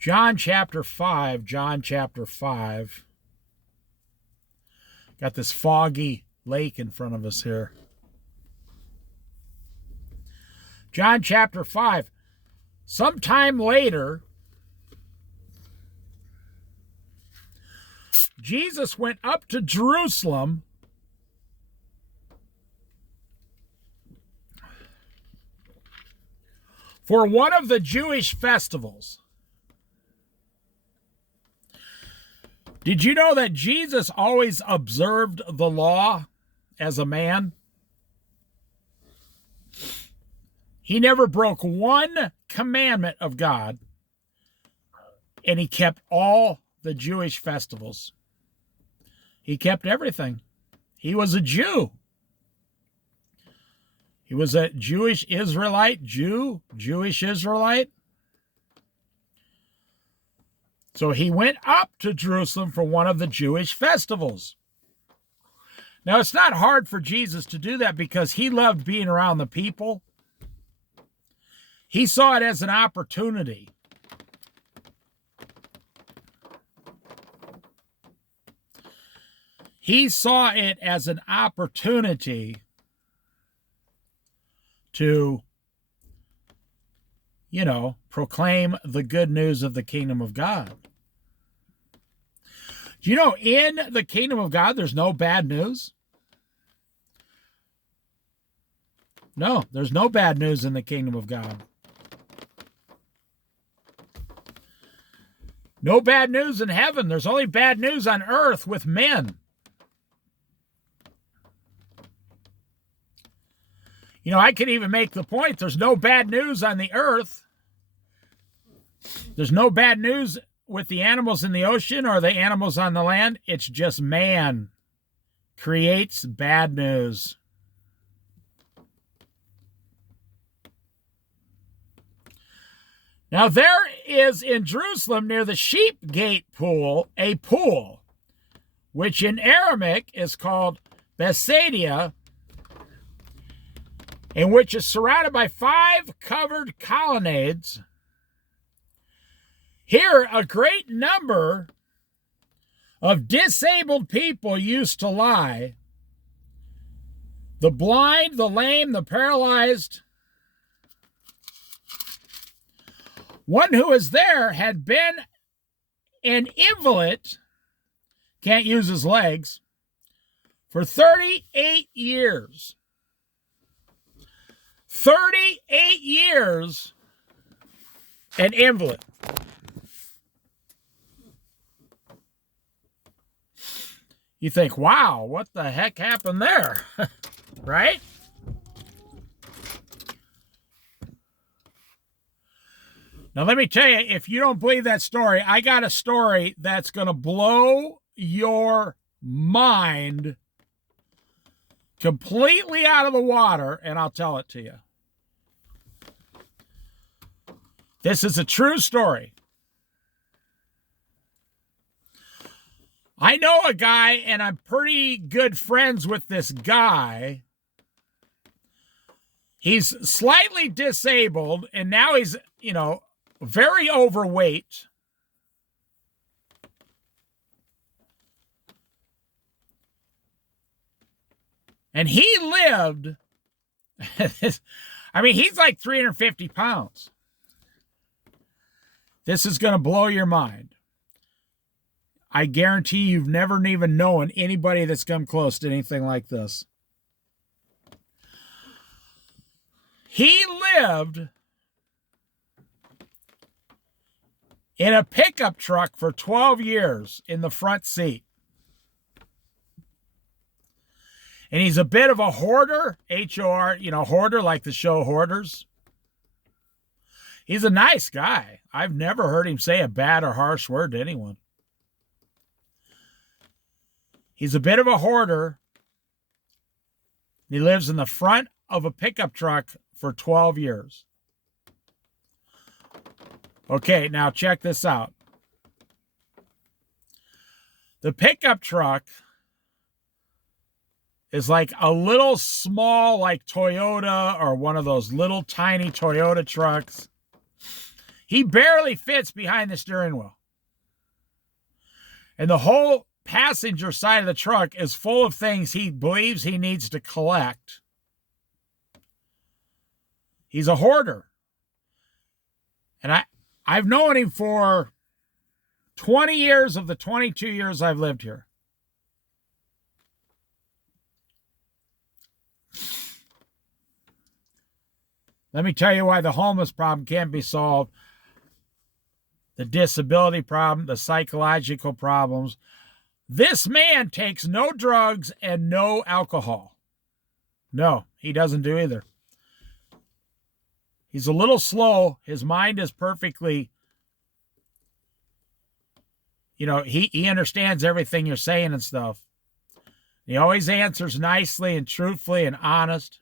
John chapter 5, John chapter 5. Got this foggy lake in front of us here. John chapter 5. Sometime later, Jesus went up to Jerusalem for one of the Jewish festivals. Did you know that Jesus always observed the law as a man? He never broke one commandment of God, and he kept all the Jewish festivals. He kept everything. He was a Jew. He was a Jewish Israelite, Jewish Israelite. So he went up to Jerusalem for one of the Jewish festivals. Now, it's not hard for Jesus to do that because he loved being around the people. He saw it as an opportunity. He saw it as an opportunity to, proclaim the good news of the kingdom of God. Do you know in the kingdom of God, there's no bad news? No, there's no bad news in the kingdom of God. No bad news in heaven. There's only bad news on earth with men. I could even make the point, there's no bad news on the earth. There's no bad news with the animals in the ocean or the animals on the land. It's just man creates bad news. Now there is in Jerusalem near the Sheep Gate pool, a pool, which in Aramaic is called Bethsaida, and which is surrounded by 5 covered colonnades. Here, a great number of disabled people used to lie. The blind, the lame, the paralyzed. One who was there had been an invalid, can't use his legs, for 38 years. 38 years, an invalid. You think, wow, what the heck happened there? Right? Now, let me tell you, if you don't believe that story, I got a story that's going to blow your mind completely out of the water, and I'll tell it to you. This is a true story. I know a guy, and I'm pretty good friends with this guy. He's slightly disabled, and now he's, very overweight. And he lived, he's like 350 pounds. This is going to blow your mind. I guarantee you've never even known anybody that's come close to anything like this. He lived in a pickup truck for 12 years in the front seat. And he's a bit of a hoarder, H-O-R, hoarder, like the show Hoarders. He's a nice guy. I've never heard him say a bad or harsh word to anyone. He's a bit of a hoarder. He lives in the front of a pickup truck for 12 years. Okay, now check this out. The pickup truck is like a little small, like Toyota or one of those little tiny Toyota trucks. He barely fits behind the steering wheel. And the whole passenger side of the truck is full of things he believes he needs to collect. He's a hoarder. And I've known him for 20 years of the 22 years I've lived here. Let me tell you why the homeless problem can't be solved. The disability problem, the psychological problems. This man takes no drugs and no alcohol. No, he doesn't do either. He's a little slow. His mind is perfectly, he understands everything you're saying and stuff. He always answers nicely and truthfully and honest.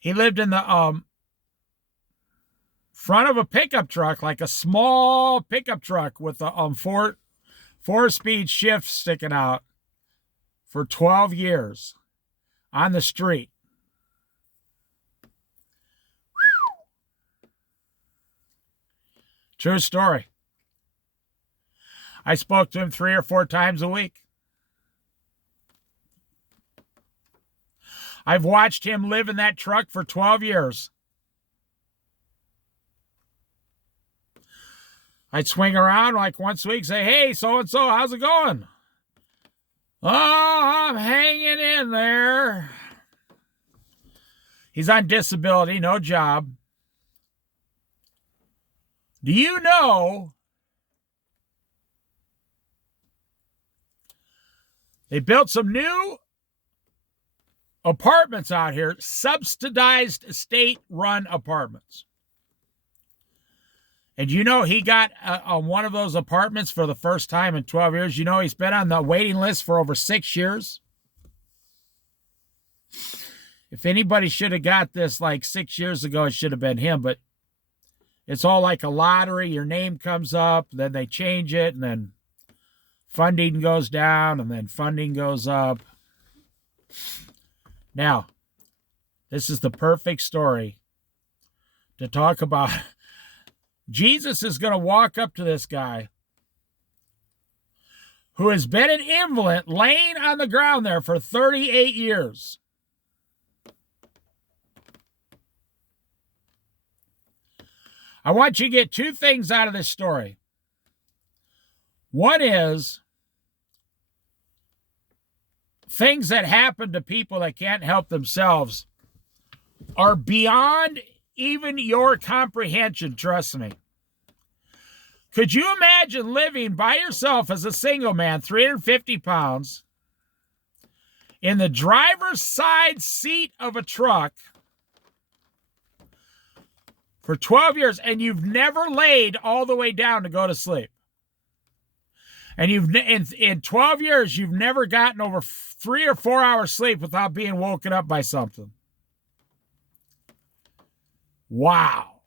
He lived in the front of a pickup truck, like a small pickup truck with a four-speed shift sticking out for 12 years on the street. True story. I spoke to him 3 or 4 times a week. I've watched him live in that truck for 12 years. I'd swing around like once a week, say, hey, so-and-so, how's it going? Oh, I'm hanging in there. He's on disability, no job. Do you know they built some new apartments out here, subsidized state-run apartments? And he got on one of those apartments for the first time in 12 years. He's been on the waiting list for over 6 years. If anybody should have got this like 6 years ago, it should have been him. But it's all like a lottery. Your name comes up, then they change it, and then funding goes down, and then funding goes up. Now, this is the perfect story to talk about. Jesus is going to walk up to this guy who has been an invalid laying on the ground there for 38 years. I want you to get 2 things out of this story. One is things that happen to people that can't help themselves are beyond even your comprehension, trust me. Could you imagine living by yourself as a single man, 350 pounds, in the driver's side seat of a truck for 12 years, and you've never laid all the way down to go to sleep? And in 12 years, you've never gotten over 3 or 4 hours sleep without being woken up by something. Wow.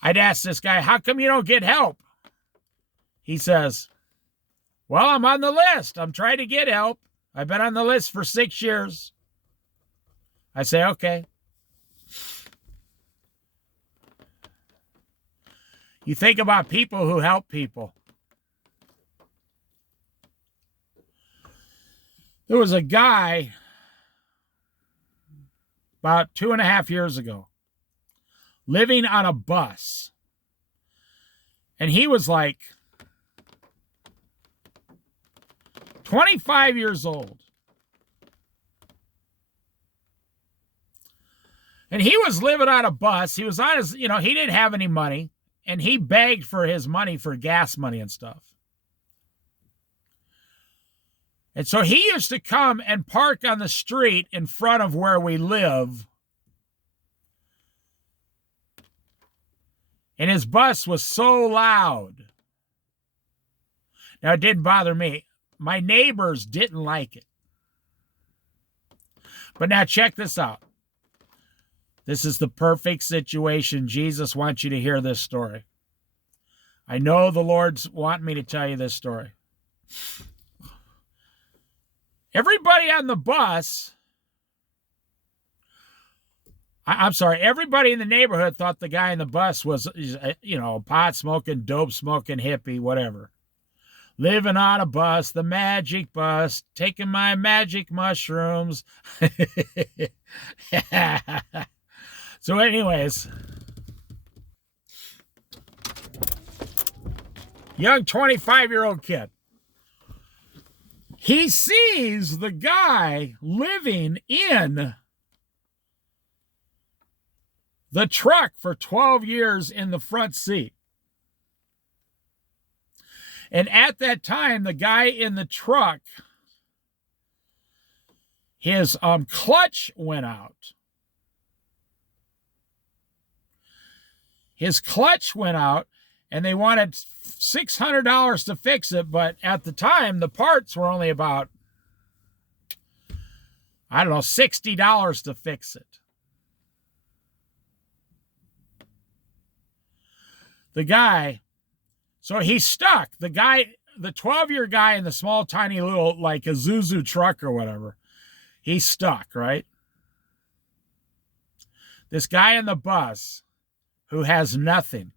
I'd ask this guy, how come you don't get help? He says, well, I'm on the list. I'm trying to get help. I've been on the list for 6 years. I say, okay. You think about people who help people. There was a guy about 2.5 years ago living on a bus. And he was like 25 years old. And he was living on a bus. He was on his, he didn't have any money. And he begged for his money for gas money and stuff. And so he used to come and park on the street in front of where we live. And his bus was so loud. Now, it didn't bother me. My neighbors didn't like it. But now check this out. This is the perfect situation. Jesus wants you to hear this story. I know the Lord's wanting me to tell you this story. Everybody on the bus I'm sorry, everybody in the neighborhood thought the guy in the bus was, pot smoking, dope smoking, hippie, whatever. Living on a bus, the magic bus, taking my magic mushrooms. So anyways, young 25-year-old kid. He sees the guy living in the truck for 12 years in the front seat. And at that time, the guy in the truck, his clutch went out. His clutch went out, and they wanted $600 to fix it. But at the time, the parts were only about, $60 to fix it. The guy, so he's stuck. The 12-year guy in the small, tiny little, like a Isuzu truck or whatever, he's stuck, right? This guy in the bus who has nothing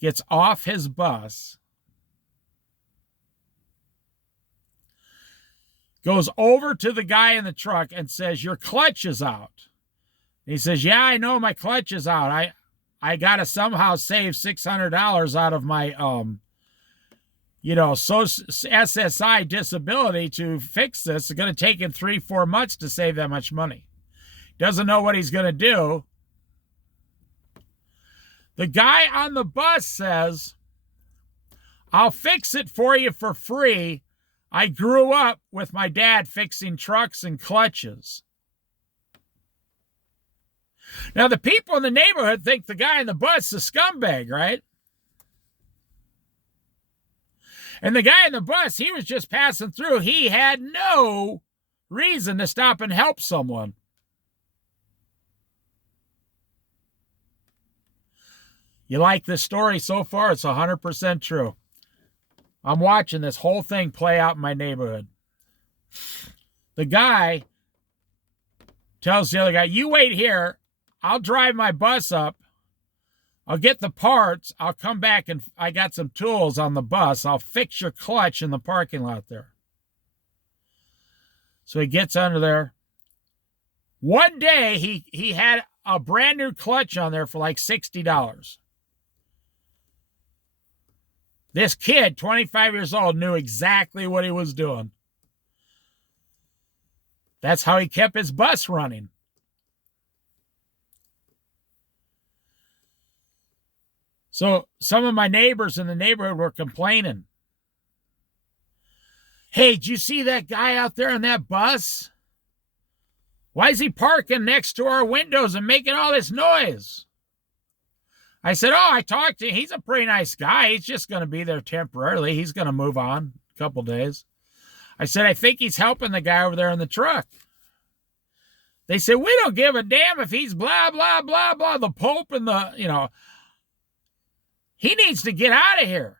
gets off his bus, goes over to the guy in the truck and says, "Your clutch is out." And he says, "Yeah, I know my clutch is out. I got to somehow save $600 out of my, SSI disability to fix this. It's going to take him 3-4 months to save that much money." Doesn't know what he's going to do. The guy on the bus says, "I'll fix it for you for free. I grew up with my dad fixing trucks and clutches." Now, the people in the neighborhood think the guy in the bus is a scumbag, right? And the guy in the bus, he was just passing through. He had no reason to stop and help someone. You like this story so far? It's 100% true. I'm watching this whole thing play out in my neighborhood. The guy tells the other guy, "You wait here. I'll drive my bus up. I'll get the parts. I'll come back and I got some tools on the bus. I'll fix your clutch in the parking lot there." So he gets under there. One day he had a brand new clutch on there for like $60. This kid, 25 years old, knew exactly what he was doing. That's how he kept his bus running. So some of my neighbors in the neighborhood were complaining. "Hey, did you see that guy out there on that bus? Why is he parking next to our windows and making all this noise?" I said, "Oh, I talked to him. He's a pretty nice guy. He's just going to be there temporarily. He's going to move on a couple days." I said, "I think he's helping the guy over there in the truck." They said, "We don't give a damn if he's blah, blah, blah, blah, the Pope and the, he needs to get out of here."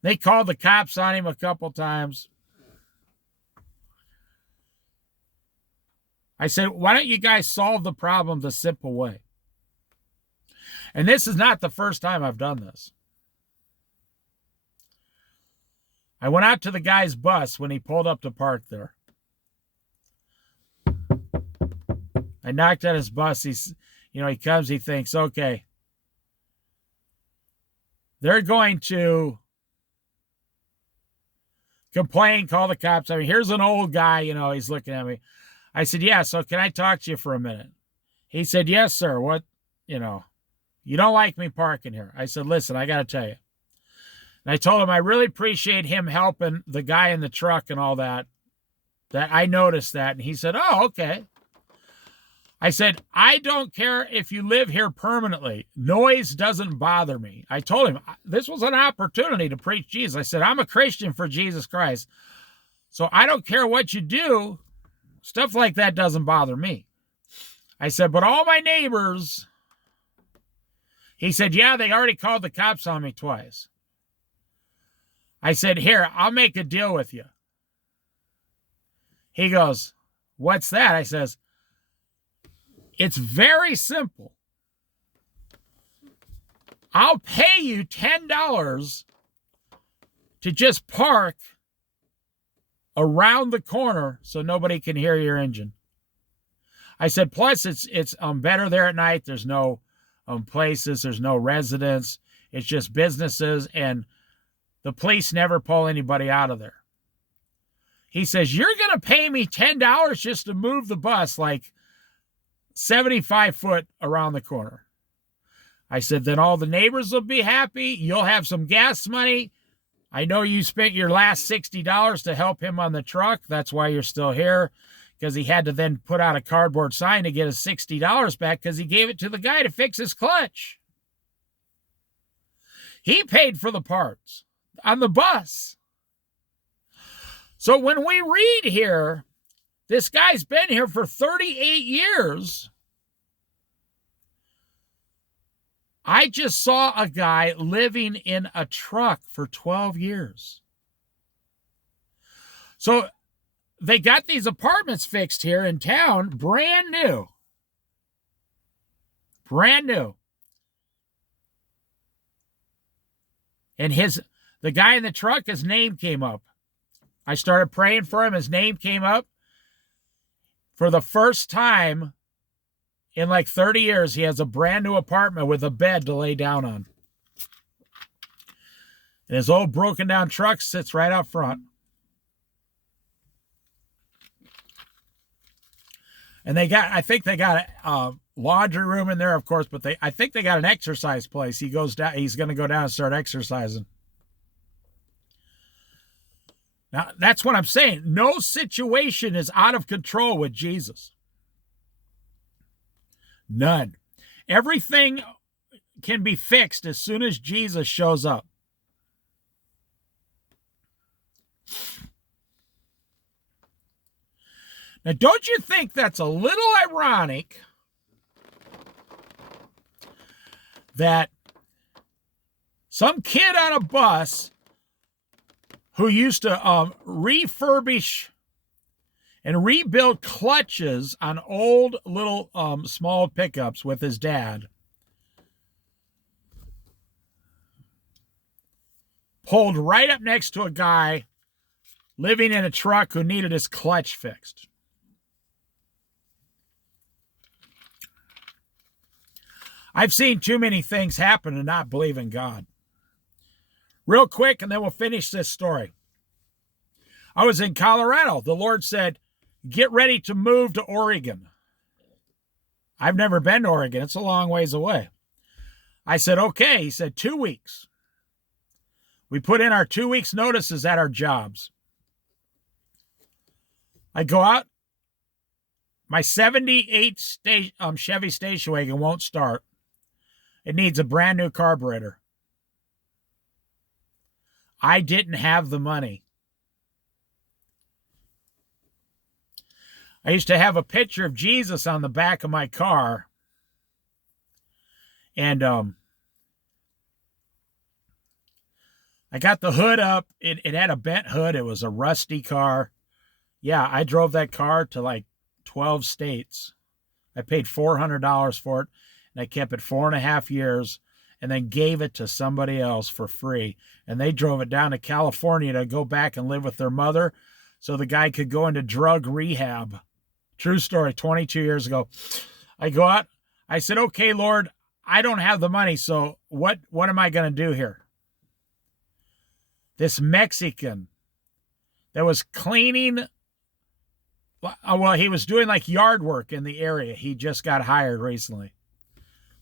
They called the cops on him a couple times. I said, "Why don't you guys solve the problem the simple way?" And this is not the first time I've done this. I went out to the guy's bus when he pulled up to park there. I knocked at his bus. He comes, he thinks, okay, they're going to complain, call the cops. I mean, here's an old guy, he's looking at me. I said, "Yeah, so can I talk to you for a minute?" He said, "Yes, sir. What, you don't like me parking here." I said, "Listen, I got to tell you." And I told him I really appreciate him helping the guy in the truck and all that I noticed that. And he said, "Oh, okay." I said, "I don't care if you live here permanently. Noise doesn't bother me." I told him this was an opportunity to preach Jesus. I said, "I'm a Christian for Jesus Christ. So I don't care what you do. Stuff like that doesn't bother me." I said, "But all my neighbors," he said, "Yeah, they already called the cops on me twice." I said, "Here, I'll make a deal with you." He goes, "What's that?" I says, It's very simple. I'll pay you $10 to just park around the corner so nobody can hear your engine. I said, plus it's better there at night. There's no places, there's no residents. It's just businesses, and the police never pull anybody out of there. He says, you're going to pay me $10 just to move the bus like 75 foot around the corner. I said, then all the neighbors will be happy. You'll have some gas money. I know you spent your last $60 to help him on the truck. That's why you're still here, because he had to then put out a cardboard sign to get his $60 back because he gave it to the guy to fix his clutch. He paid for the parts on the bus. So when we read here, this guy's been here for 38 years. I just saw a guy living in a truck for 12 years. So they got these apartments fixed here in town, brand new. Brand new. And the guy in the truck, his name came up. I started praying for him. His name came up. For the first time in like 30 years, he has a brand new apartment with a bed to lay down on. And his old broken down truck sits right out front. And I think they got a laundry room in there, of course, but I think they got an exercise place. He's going to go down and start exercising. Now, that's what I'm saying. No situation is out of control with Jesus. None. Everything can be fixed as soon as Jesus shows up. Now, don't you think that's a little ironic that some kid on a bus who used to refurbish and rebuild clutches on old little small pickups with his dad pulled right up next to a guy living in a truck who needed his clutch fixed? I've seen too many things happen and not believe in God. Real quick, and then we'll finish this story. I was in Colorado. The Lord said, get ready to move to Oregon. I've never been to Oregon. It's a long ways away. I said, okay. He said, 2 weeks. We put in our 2 weeks notices at our jobs. I go out. My 78 Chevy station wagon won't start. It needs a brand new carburetor. I didn't have the money. I used to have a picture of Jesus on the back of my car. And I got the hood up. It had a bent hood. It was a rusty car. Yeah, I drove that car to like 12 states. I paid $400 for it, and I kept it 4.5 years, and then gave it to somebody else for free. And they drove it down to California to go back and live with their mother so the guy could go into drug rehab. True story, 22 years ago. I go out. I said, okay, Lord, I don't have the money, so what am I going to do here? This Mexican that was cleaning, well, he was doing like yard work in the area. He just got hired recently.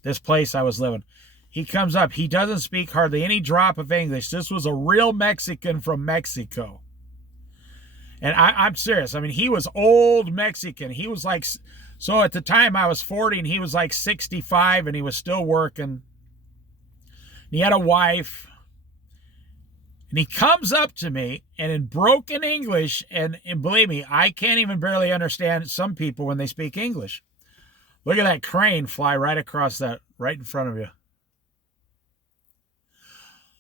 This place I was living. He comes up. He doesn't speak hardly any drop of English. This was a real Mexican from Mexico. And I'm serious. I mean, he was old Mexican. He was like, so at the time I was 40 and he was like 65 and he was still working. And he had a wife. And he comes up to me and in broken English, and believe me, I can't even barely understand some people when they speak English. Look at that crane fly right across that, right in front of you.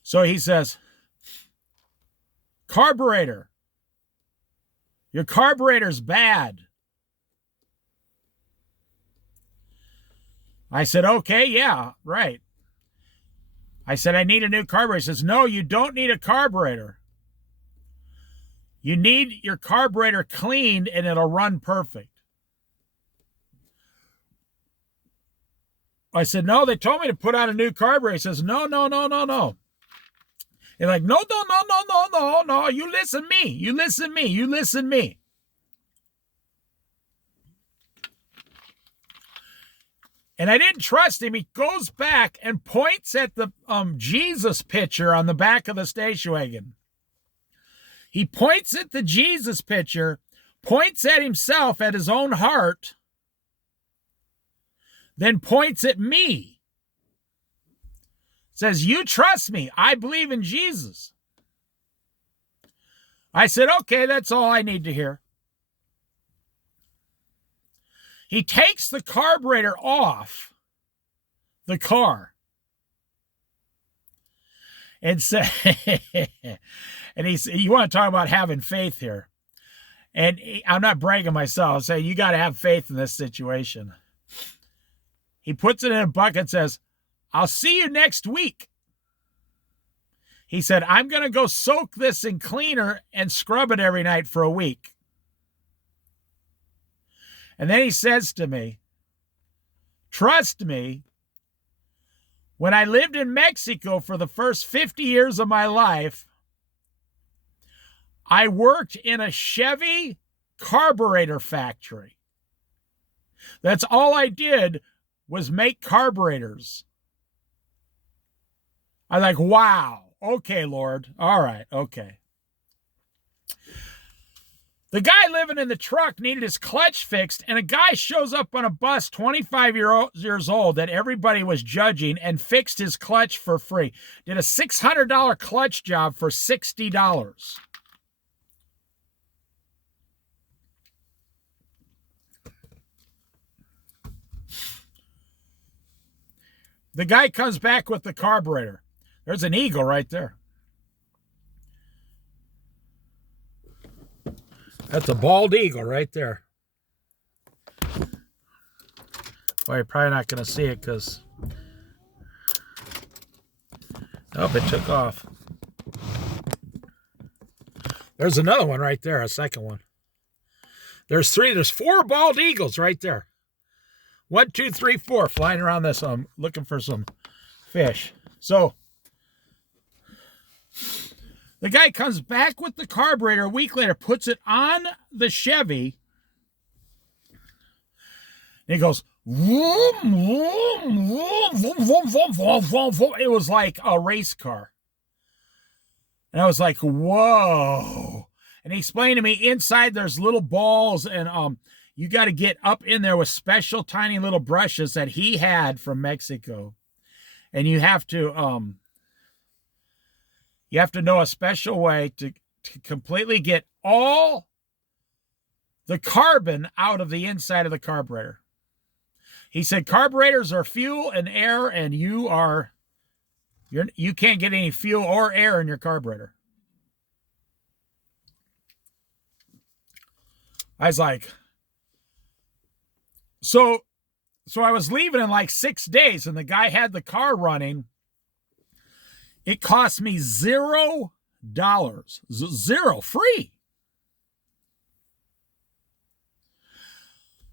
So he says, carburetor. Your carburetor's bad. I said, okay, yeah, right. I said, I need a new carburetor. He says, no, you don't need a carburetor. You need your carburetor cleaned and it'll run perfect. I said, no, they told me to put on a new carburetor. He says, no. They're like, no. You listen me. And I didn't trust him. He goes back and points at the Jesus picture on the back of the station wagon. He points at the Jesus picture, points at himself, at his own heart, then points at me. Says, you trust me. I believe in Jesus. I said, okay, that's all I need to hear. He takes the carburetor off the car and said, and he said, you want to talk about having faith here. And I'm not bragging myself. I'm saying you got to have faith in this situation. He puts it in a bucket and says, I'll see you next week. He said, I'm going to go soak this in cleaner and scrub it every night for a week. And then he says to me, trust me, when I lived in Mexico for the first 50 years of my life, I worked in a Chevy carburetor factory. That's all I did was make carburetors. I'm like, wow. Okay, Lord. All right. Okay. The guy living in the truck needed his clutch fixed, and a guy shows up on a bus, 25 years old, that everybody was judging, and fixed his clutch for free. Did a $600 clutch job for $60. The guy comes back with the carburetor. There's an eagle right there. That's a bald eagle right there. Well, you're probably not going to see it because... Oh, it took off. There's another one right there, a second one. There's four bald eagles right there. 1, 2, 3, 4 flying around this. I'm looking for some fish. So the guy comes back with the carburetor a week later, puts it on the Chevy, and he goes, vroom, vroom, vroom, vroom, vroom, vroom, vroom, vroom, vroom. It was like a race car. And I was like, whoa. And he explained to me, inside there's little balls, and you got to get up in there with special tiny little brushes that he had from Mexico. And you have to know a special way to completely get all the carbon out of the inside of the carburetor. He said carburetors are fuel and air, and you can't get any fuel or air in your carburetor. I was like, so I was leaving in like 6 days, and the guy had the car running. It cost me $0. Zero, free.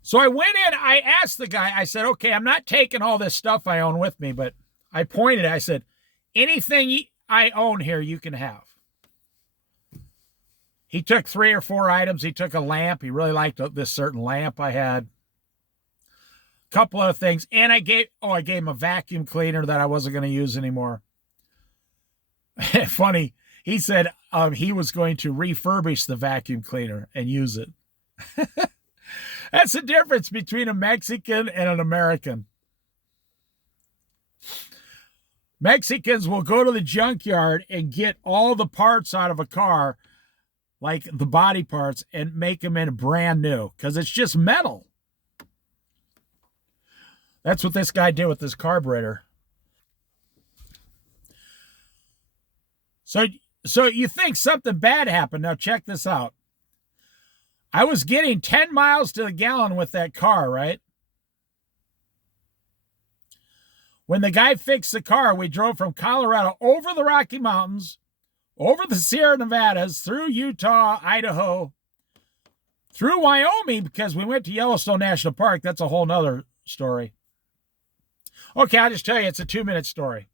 So I went in, I asked the guy, I said, okay, I'm not taking all this stuff I own with me, but I pointed, I said, anything I own here you can have. He took 3 or 4 items. He took a lamp. He really liked this certain lamp I had. A couple other things. And I gave him a vacuum cleaner that I wasn't going to use anymore. Funny. He said he was going to refurbish the vacuum cleaner and use it. That's the difference between a Mexican and an American. Mexicans will go to the junkyard and get all the parts out of a car, like the body parts, and make them in brand new because it's just metal. That's what this guy did with this carburetor. So you think something bad happened. Now check this out. I was getting 10 miles to the gallon with that car, right? When the guy fixed the car, we drove from Colorado over the Rocky Mountains, over the Sierra Nevadas, through Utah, Idaho, through Wyoming, because we went to Yellowstone National Park. That's a whole nother story. Okay, I'll just tell you, it's a 2-minute story.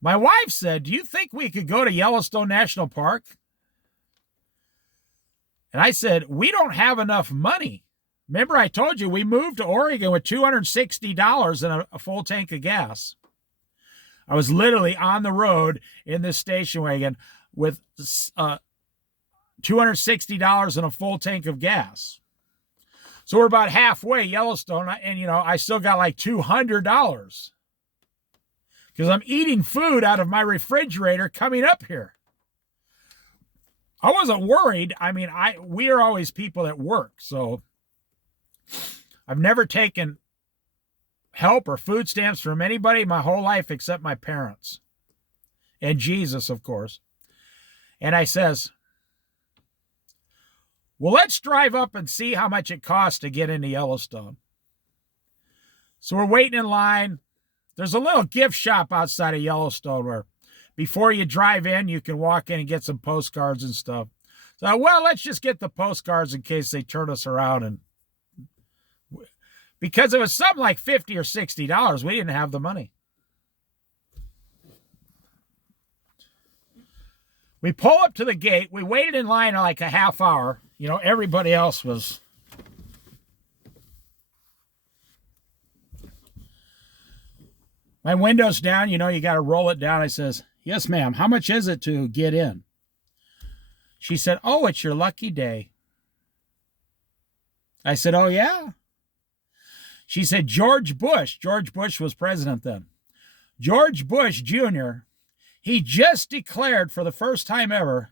My wife said, do you think we could go to Yellowstone National Park? And I said, we don't have enough money. Remember, I told you we moved to Oregon with $260 and a full tank of gas. I was literally on the road in this station wagon with $260 and a full tank of gas. So we're about halfway Yellowstone, and, you know, I still got like $200 because I'm eating food out of my refrigerator coming up here. I wasn't worried. I mean, we are always people at work, so I've never taken help or food stamps from anybody my whole life except my parents and Jesus, of course. And I says, well, let's drive up and see how much it costs to get into Yellowstone. So we're waiting in line. There's a little gift shop outside of Yellowstone where before you drive in, you can walk in and get some postcards and stuff. So, well, let's just get the postcards in case they turn us around. And because it was something like $50 or $60, we didn't have the money. We pull up to the gate. We waited in line like a half hour. You know, everybody else was. My window's down. You know, you got to roll it down. I says, yes, ma'am. How much is it to get in? She said, oh, it's your lucky day. I said, oh, yeah. She said, George Bush was president then. George Bush Jr., he just declared for the first time ever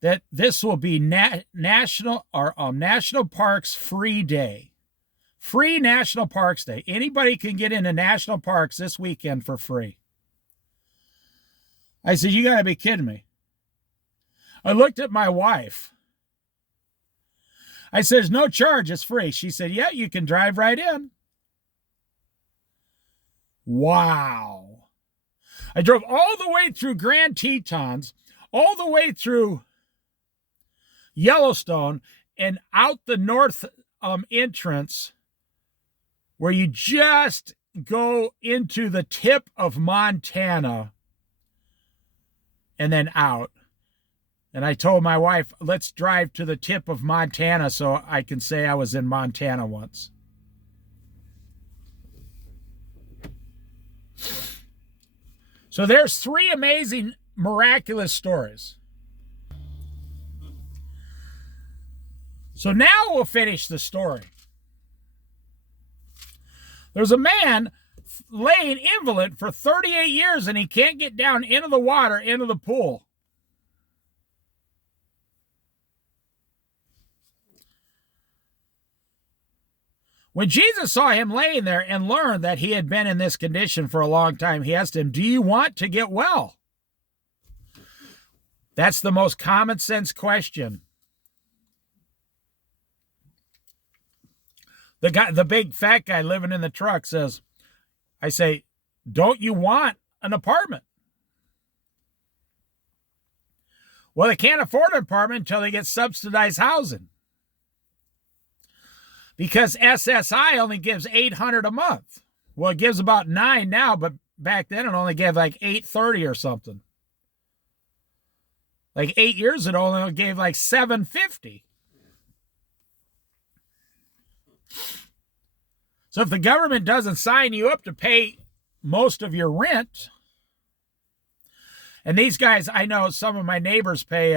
that this will be National Parks Free Day. Free National Parks Day. Anybody can get into national parks this weekend for free. I said, you got to be kidding me. I looked at my wife. I said, there's no charge. It's free. She said, yeah, you can drive right in. Wow. I drove all the way through Grand Tetons, all the way through Yellowstone, and out the north entrance where you just go into the tip of Montana and then out. And I told my wife, let's drive to the tip of Montana so I can say I was in Montana once. So there's 3 amazing, miraculous stories. So now we'll finish the story. There's a man laying invalid for 38 years and he can't get down into the water, into the pool. When Jesus saw him laying there and learned that he had been in this condition for a long time, he asked him, do you want to get well? That's the most common sense question. The big fat guy living in the truck says, I say, don't you want an apartment? Well, they can't afford an apartment until they get subsidized housing. Because SSI only gives $800 a month. Well, it gives about $9 now, but back then it only gave like $830 or something. Like 8 years it only gave like $750. So if the government doesn't sign you up to pay most of your rent, and these guys, I know some of my neighbors pay,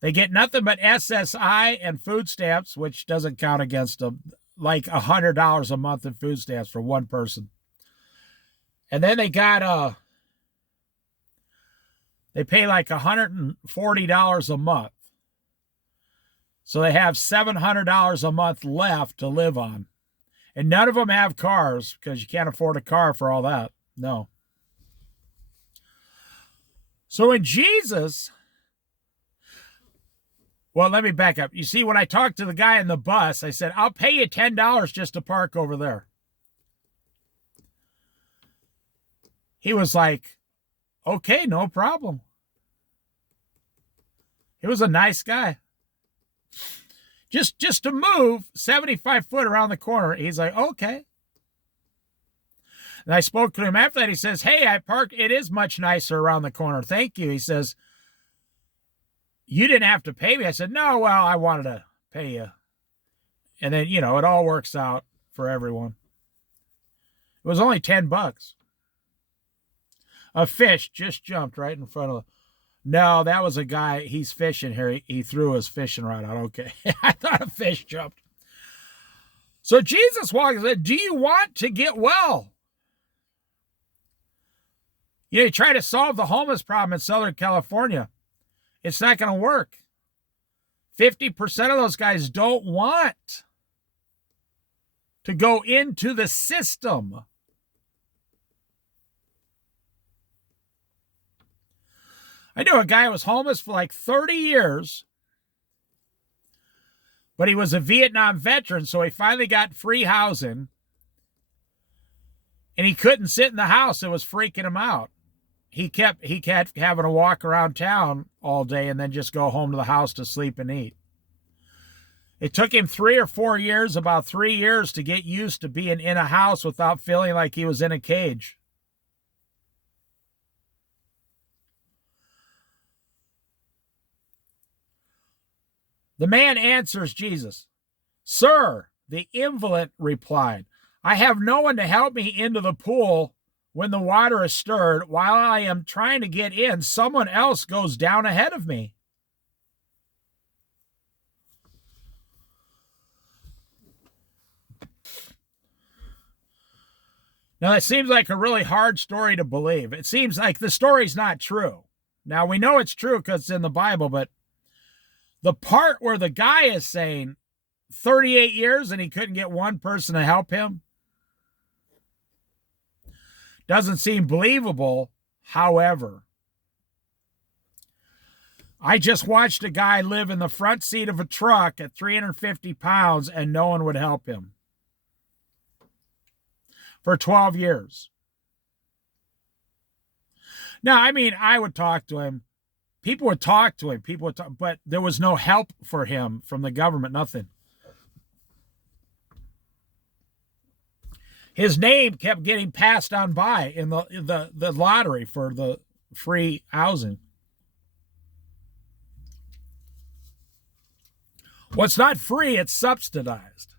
they get nothing but SSI and food stamps, which doesn't count against them, like $100 a month in food stamps for one person. And then they got, they pay like $140 a month. So they have $700 a month left to live on. And none of them have cars because you can't afford a car for all that. No. So when Jesus Well, let me back up. You see, when I talked to the guy in the bus, I said, I'll pay you $10 just to park over there. He was like, okay, no problem. He was a nice guy. Just to move 75 foot around the corner. He's like, okay. And I spoke to him after that. He says, hey, I parked. It is much nicer around the corner. Thank you. He says, you didn't have to pay me. I said, no, well, I wanted to pay you. And then, it all works out for everyone. It was only $10. A fish just jumped right in front of. No, that was a guy. He's fishing here. He threw his fishing rod out. Okay. I thought a fish jumped. So Jesus walked and said, do you want to get well? You try to solve the homeless problem in Southern California. It's not going to work. 50% of those guys don't want to go into the system. I knew a guy who was homeless for like 30 years, but he was a Vietnam veteran, so he finally got free housing, and he couldn't sit in the house. It was freaking him out. He kept having to walk around town all day and then just go home to the house to sleep and eat. It took him 3 or 4 years, about 3 years, to get used to being in a house without feeling like he was in a cage. The man answers Jesus. Sir, the invalid replied, I have no one to help me into the pool when the water is stirred. While I am trying to get in, someone else goes down ahead of me. Now, that seems like a really hard story to believe. It seems like the story's not true. Now, we know it's true because it's in the Bible, but the part where the guy is saying 38 years and he couldn't get one person to help him doesn't seem believable. However, I just watched a guy live in the front seat of a truck at 350 pounds and no one would help him for 12 years. Now, I mean, I would talk to him. People would talk to him. But there was no help for him from the government, nothing. His name kept getting passed on by in the lottery for the free housing. What's not free, it's subsidized.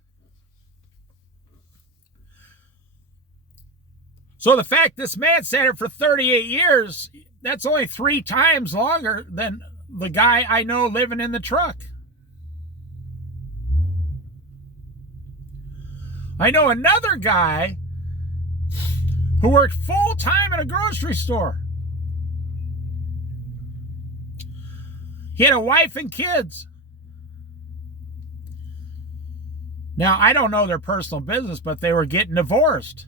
So the fact this man sat here for 38 years, that's only 3 times longer than the guy I know living in the truck. I know another guy who worked full-time in a grocery store. He had a wife and kids. Now, I don't know their personal business, but they were getting divorced.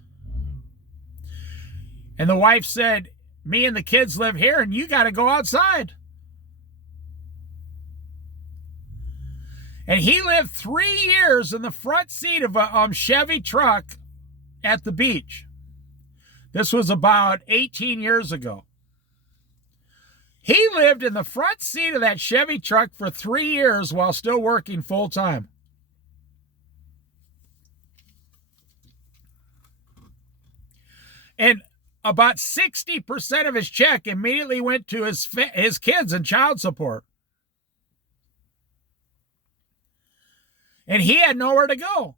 And the wife said, me and the kids live here and you got to go outside. And he lived 3 years in the front seat of a Chevy truck at the beach. This was about 18 years ago. He lived in the front seat of that Chevy truck for 3 years while still working full time. And about 60% of his check immediately went to his kids and child support. And he had nowhere to go.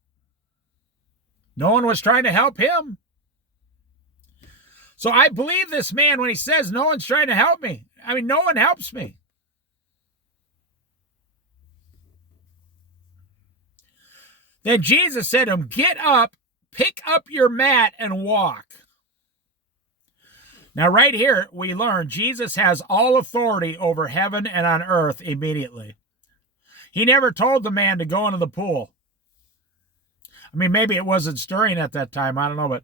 No one was trying to help him. So I believe this man when he says, no one's trying to help me. I mean, no one helps me. Then Jesus said to him, get up, pick up your mat, and walk. Now, right here, we learn Jesus has all authority over heaven and on earth immediately. He never told the man to go into the pool. I mean, maybe it wasn't stirring at that time. I don't know, but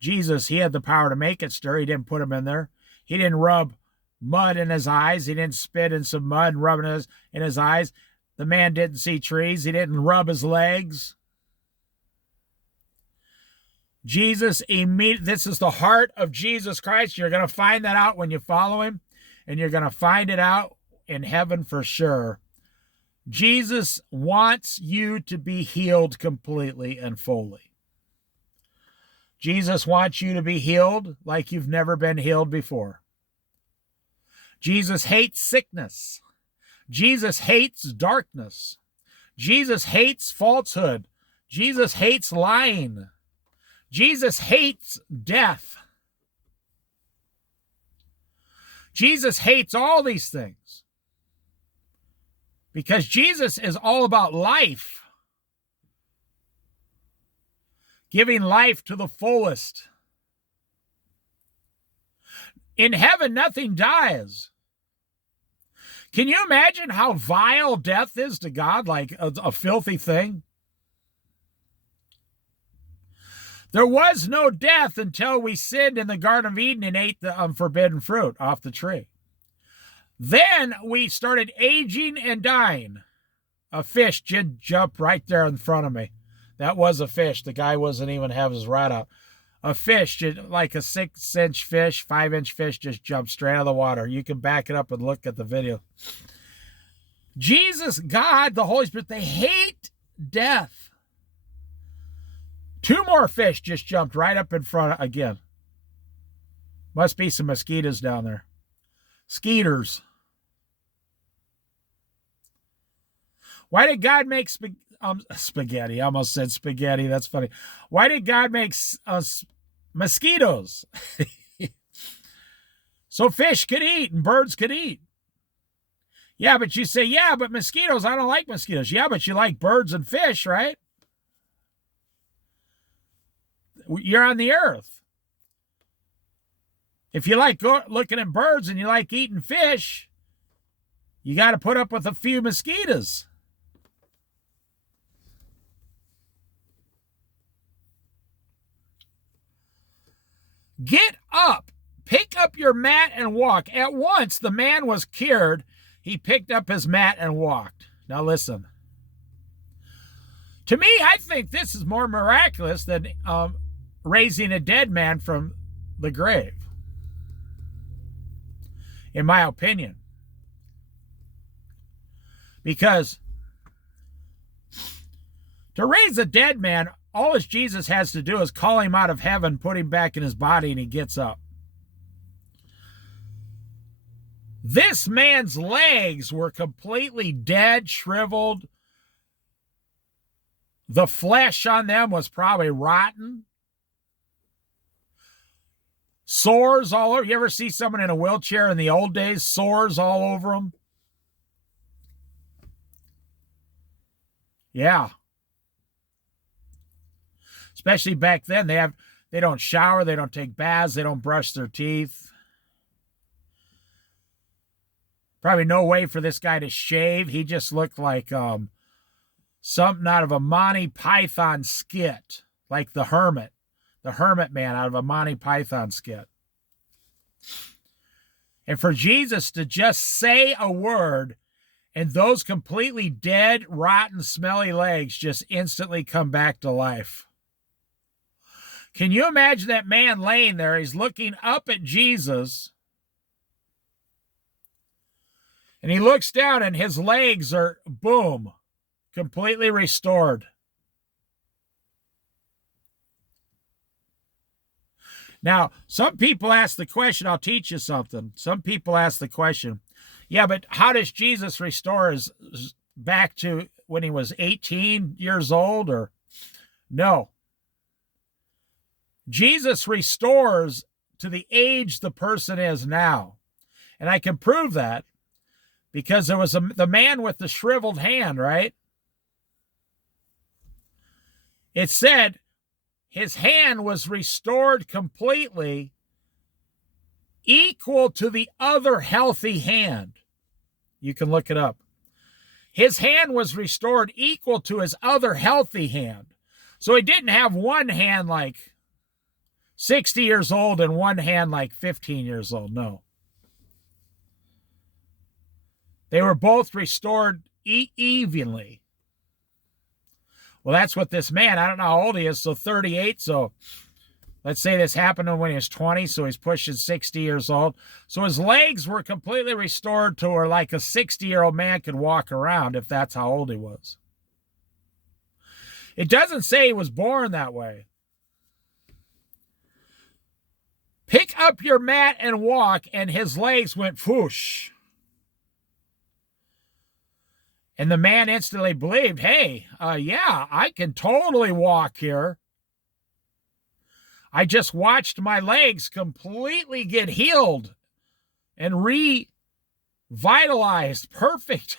Jesus, he had the power to make it stir. He didn't put him in there. He didn't rub mud in his eyes. He didn't spit in some mud and rub it in his eyes. The man didn't see trees. He didn't rub his legs. Jesus, this is the heart of Jesus Christ. You're going to find that out when you follow him, and you're going to find it out in heaven for sure. Jesus wants you to be healed completely and fully. Jesus wants you to be healed like you've never been healed before. Jesus hates sickness. Jesus hates darkness. Jesus hates falsehood. Jesus hates lying. Jesus hates death. Jesus hates all these things because Jesus is all about life, giving life to the fullest. In heaven, nothing dies. Can you imagine how vile death is to God, like a filthy thing? There was no death until we sinned in the Garden of Eden and ate the forbidden fruit off the tree. Then we started aging and dying. A fish did jump right there in front of me. That was a fish. The guy wasn't even having his rod out. A fish, like a 6-inch fish, 5-inch fish, just jumped straight out of the water. You can back it up and look at the video. Jesus, God, the Holy Spirit, they hate death. 2 more fish just jumped right up in front again. Must be some mosquitoes down there. Skeeters. Why did God make spaghetti? I almost said spaghetti. That's funny. Why did God make mosquitoes? So fish could eat and birds could eat. Yeah, but you say, yeah, but mosquitoes, I don't like mosquitoes. Yeah, but you like birds and fish, right? You're on the earth. If you like looking at birds and you like eating fish, you got to put up with a few mosquitoes. Get up, pick up your mat and walk. At once the man was cured. He picked up his mat and walked. Now listen. To me, I think this is more miraculous than raising a dead man from the grave, in my opinion. Because to raise a dead man, all Jesus has to do is call him out of heaven, put him back in his body, and he gets up. This man's legs were completely dead, shriveled. The flesh on them was probably rotten. Sores all over. You ever see someone in a wheelchair in the old days? Sores all over them. Yeah. Especially back then, they don't shower, they don't take baths, they don't brush their teeth. Probably no way for this guy to shave. He just looked like something out of a Monty Python skit, like the Hermit Man out of a Monty Python skit. And for Jesus to just say a word and those completely dead, rotten, smelly legs just instantly come back to life. Can you imagine that man laying there? He's looking up at Jesus. And he looks down and his legs are, boom, completely restored. Now, some people ask the question, I'll teach you something. Some people ask the question, yeah, but how does Jesus restore his back to when he was 18 years old? Or no. Jesus restores to the age the person is now. And I can prove that because there was the man with the shriveled hand, right? It said his hand was restored completely, equal to the other healthy hand. You can look it up. His hand was restored equal to his other healthy hand. So he didn't have one hand like 60 years old and one hand like 15 years old. No. They were both restored evenly. Well, that's what this man, I don't know how old he is, so 38, so let's say this happened when he was 20, so he's pushing 60 years old. So his legs were completely restored to where like a 60-year-old man could walk around if that's how old he was. It doesn't say he was born that way. Pick up your mat and walk, and his legs went whoosh. And the man instantly believed, hey, yeah, I can totally walk here. I just watched my legs completely get healed and revitalized. Perfect.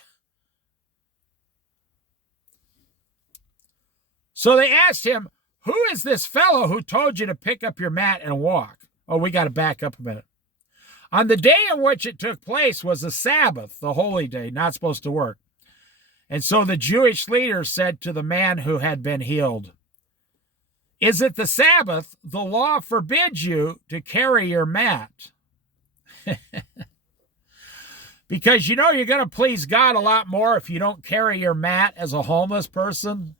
So they asked him, who is this fellow who told you to pick up your mat and walk? Oh, we got to back up a minute. On the day in which it took place was the Sabbath, the holy day, not supposed to work. And so the Jewish leaders said to the man who had been healed, is it the Sabbath? The law forbids you to carry your mat. Because you know you're going to please God a lot more if you don't carry your mat as a homeless person.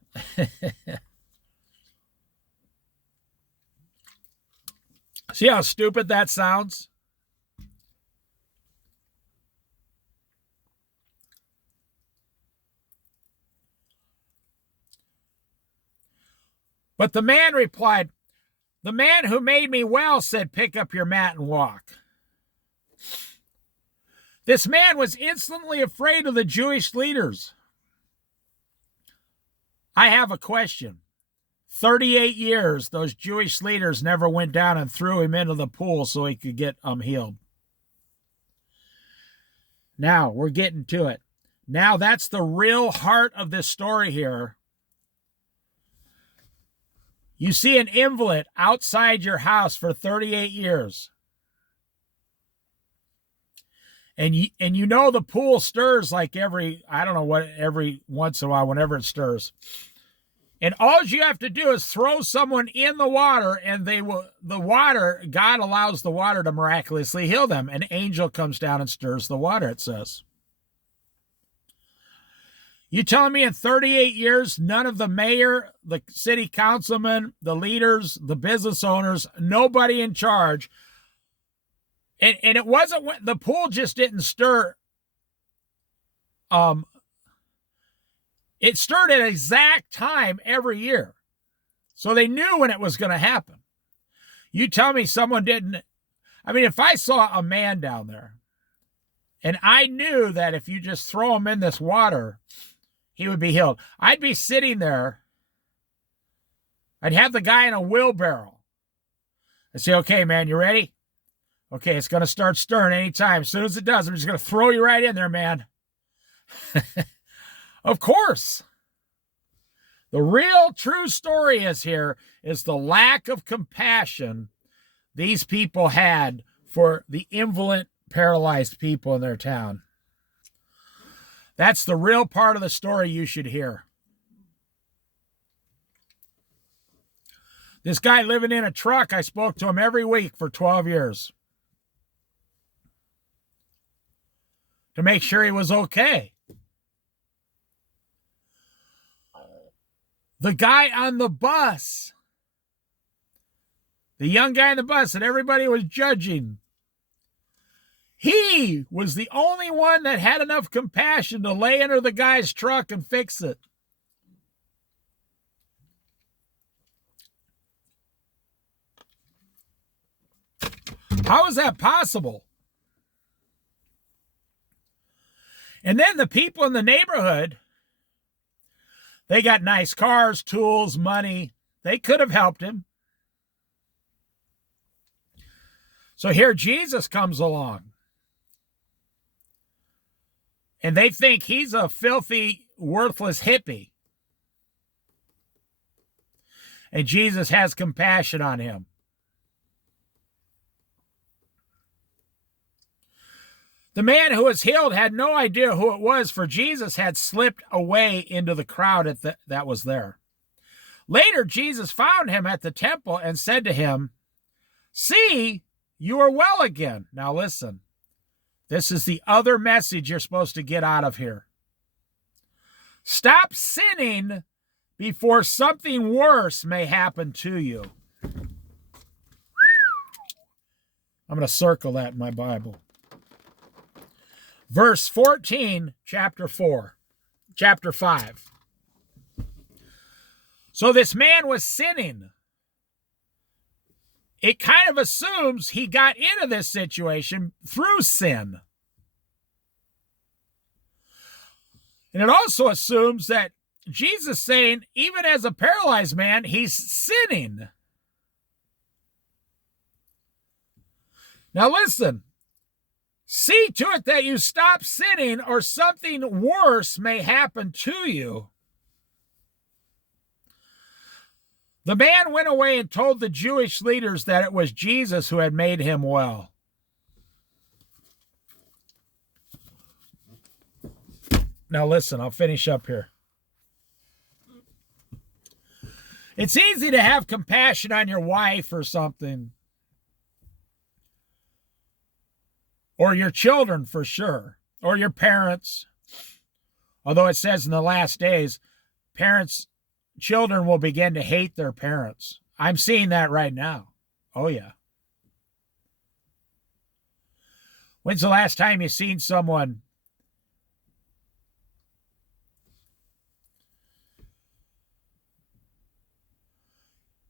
See how stupid that sounds? But the man replied, the man who made me well said, pick up your mat and walk. This man was instantly afraid of the Jewish leaders. I have a question. 38 years, those Jewish leaders never went down and threw him into the pool so he could get healed. Now, we're getting to it. Now, that's the real heart of this story here. You see an invalid outside your house for 38 years. And you know the pool stirs like every once in a while, whenever it stirs. And all you have to do is throw someone in the water, and God allows the water to miraculously heal them. An angel comes down and stirs the water, it says. You telling me in 38 years, none of the mayor, the city councilmen, the leaders, the business owners, nobody in charge, and it wasn't when the pool just didn't stir. It stirred at an exact time every year. So they knew when it was going to happen. You tell me someone didn't. I mean, if I saw a man down there and I knew that if you just throw him in this water, he would be healed, I'd be sitting there. I'd have the guy in a wheelbarrow. I'd say, okay, man, you ready? Okay, it's going to start stirring anytime. As soon as it does, I'm just going to throw you right in there, man. Of course. The real true story is the lack of compassion these people had for the invalid, paralyzed people in their town. That's the real part of the story you should hear. This guy living in a truck, I spoke to him every week for 12 years to make sure he was okay. The guy on the bus, the young guy on the bus that everybody was judging, he was the only one that had enough compassion to lay under the guy's truck and fix it. How is that possible? And then the people in the neighborhood, they got nice cars, tools, money. They could have helped him. So here Jesus comes along. And they think he's a filthy, worthless hippie. And Jesus has compassion on him. The man who was healed had no idea who it was, for Jesus had slipped away into the crowd that was there. Later, Jesus found him at the temple and said to him, "See, you are well again." Now listen, This is the other message you're supposed to get out of here. Stop sinning before something worse may happen to you. I'm going to circle that in my Bible. Verse 14, chapter 5. So this man was sinning. It kind of assumes he got into this situation through sin. And it also assumes that Jesus saying, even as a paralyzed man, he's sinning. Now listen, see to it that you stop sinning or something worse may happen to you. The man went away and told the Jewish leaders that it was Jesus who had made him well. Now listen, I'll finish up here. It's easy to have compassion on your wife or something. Or your children for sure. Or your parents. Although it says in the last days, children will begin to hate their parents. I'm seeing that right now. Oh yeah. When's the last time you seen someone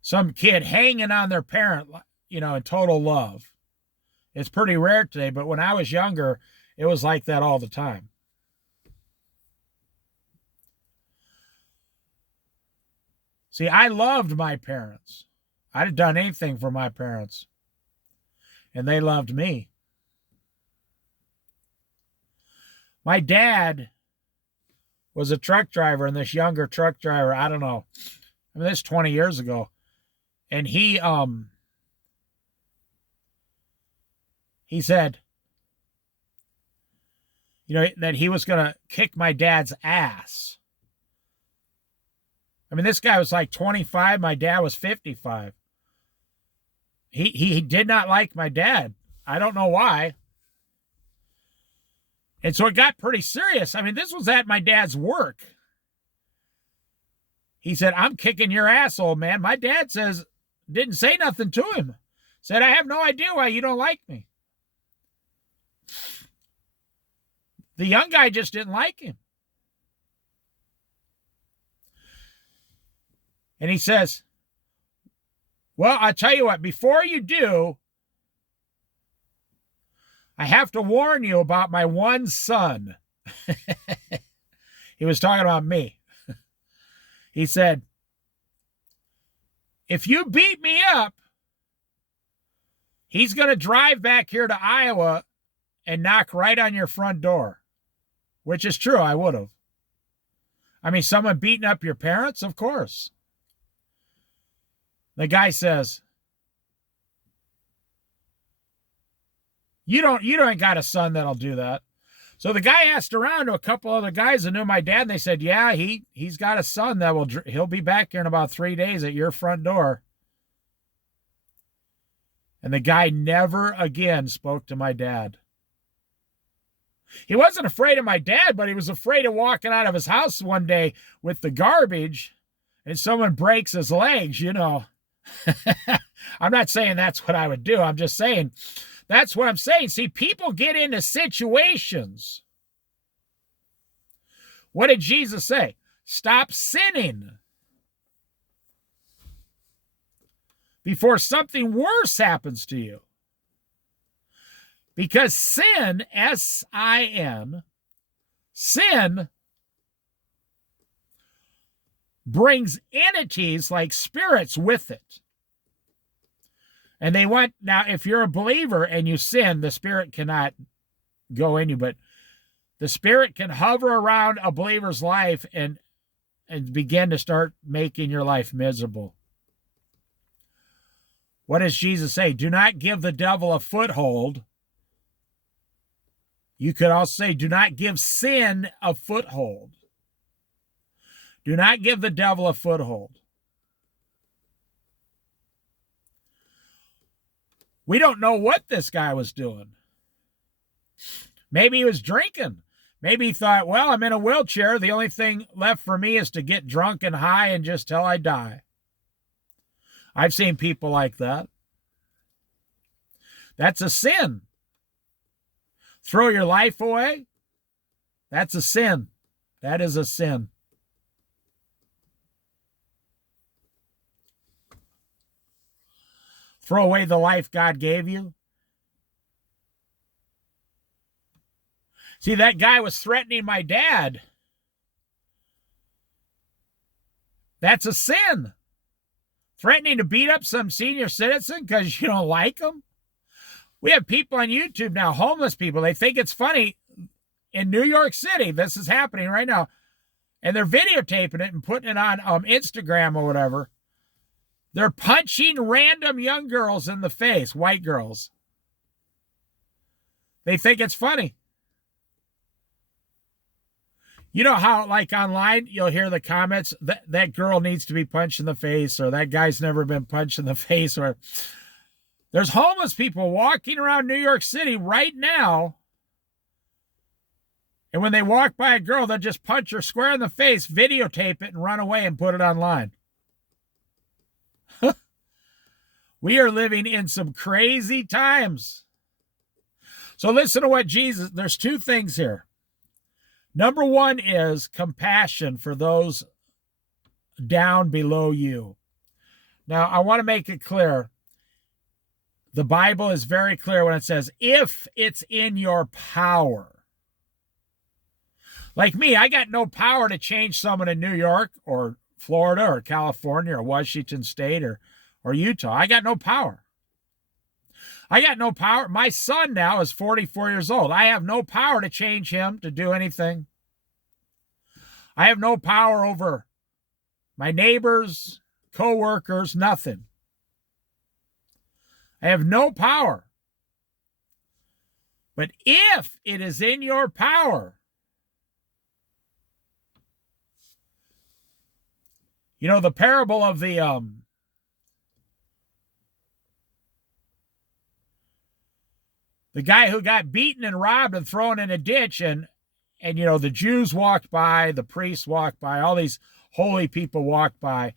some kid hanging on their parent, in total love? It's pretty rare today, but when I was younger, it was like that all the time. See, I loved my parents. I'd have done anything for my parents. And they loved me. My dad was a truck driver, and this younger truck driver, I don't know, this is 20 years ago. And he said, that he was going to kick my dad's ass. This guy was like 25. My dad was 55. He did not like my dad. I don't know why. And so it got pretty serious. This was at my dad's work. He said, "I'm kicking your ass, old man." My dad didn't say nothing to him. Said, "I have no idea why you don't like me." The young guy just didn't like him. And he says, "Well, I'll tell you what, before you do, I have to warn you about my one son." He was talking about me. He said, "If you beat me up, he's going to drive back here to Iowa and knock right on your front door." Which is true, I would have. Someone beating up your parents? Of course. The guy says, You don't got a son that'll do that." So the guy asked around to a couple other guys that knew my dad, and they said, "Yeah, he's got a son he'll be back here in about 3 days at your front door." And the guy never again spoke to my dad. He wasn't afraid of my dad, but he was afraid of walking out of his house one day with the garbage and someone breaks his legs, I'm not saying that's what I would do. I'm just saying that's what I'm saying. See, people get into situations. What did Jesus say? Stop sinning before something worse happens to you. Because sin, S-I-N, sin brings entities like spirits with it. And now if you're a believer and you sin, the spirit cannot go in you, but the spirit can hover around a believer's life and begin to start making your life miserable. What does Jesus say? Do not give the devil a foothold. You could also say, do not give sin a foothold. Do not give the devil a foothold. We don't know what this guy was doing. Maybe he was drinking. Maybe he thought, well, I'm in a wheelchair. The only thing left for me is to get drunk and high and just till I die. I've seen people like that. That's a sin. Throw your life away? That's a sin. That is a sin. Throw away the life God gave you? See, that guy was threatening my dad. That's a sin. Threatening to beat up some senior citizen because you don't like him? We have people on YouTube now, homeless people. They think it's funny. In New York City, this is happening right now. And they're videotaping it and putting it on Instagram or whatever. They're punching random young girls in the face, white girls. They think it's funny. You know how, like, online, you'll hear the comments, that girl needs to be punched in the face, or that guy's never been punched in the face, or there's homeless people walking around New York City right now, and when they walk by a girl, they'll just punch her square in the face, videotape it, and run away and put it online. We are living in some crazy times. So listen to what Jesus, there's two things here. Number one is compassion for those down below you. Now, I want to make it clear. The Bible is very clear when it says, if it's in your power. Like me, I got no power to change someone in New York or Florida or California or Washington State or Utah. I got no power. I got no power. My son now is 44 years old. I have no power to change him to do anything. I have no power over my neighbors, co-workers, nothing. I have no power. But if it is in your power, you know, the parable of the guy who got beaten and robbed and thrown in a ditch, and you know, the Jews walked by, the priests walked by, all these holy people walked by.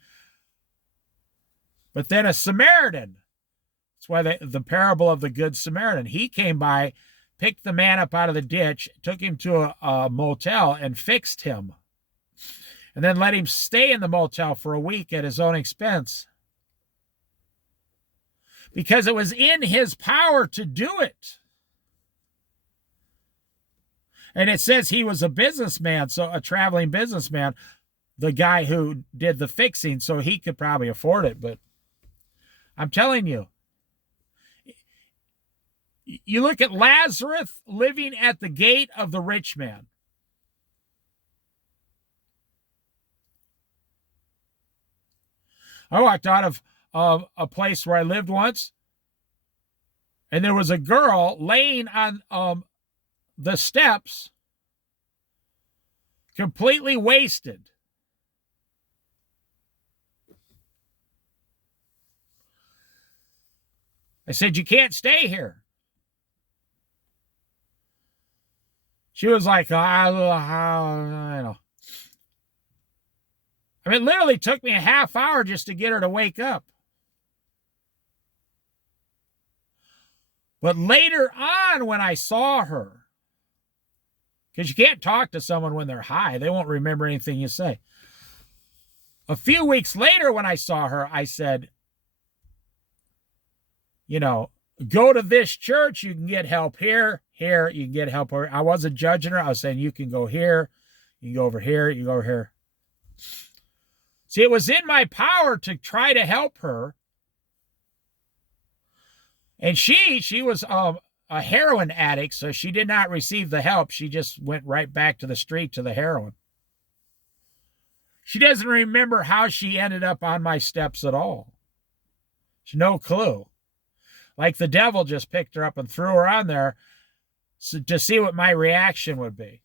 But then a Samaritan, that's why the parable of the Good Samaritan, he came by, picked the man up out of the ditch, took him to a motel and fixed him. And then let him stay in the motel for a week at his own expense. Because it was in his power to do it. And it says he was a businessman, so a traveling businessman, the guy who did the fixing, so he could probably afford it. But I'm telling you, you look at Lazarus living at the gate of the rich man. I walked out of a place where I lived once, and there was a girl laying on the steps, completely wasted. I said, you can't stay here. She was like, I know. I mean, it literally took me a half hour just to get her to wake up. But later on, when I saw her, because you can't talk to someone when they're high, they won't remember anything you say. A few weeks later, when I saw her, I said, you know, go to this church, you can get help here, you can get help here. I wasn't judging her. I was saying, you can go here, you can go over here, you can go over here. See, it was in my power to try to help her. And she was a heroin addict, so she did not receive the help. She just went right back to the street to the heroin. She doesn't remember how she ended up on my steps at all. She no clue. Like the devil just picked her up and threw her on there to see what my reaction would be.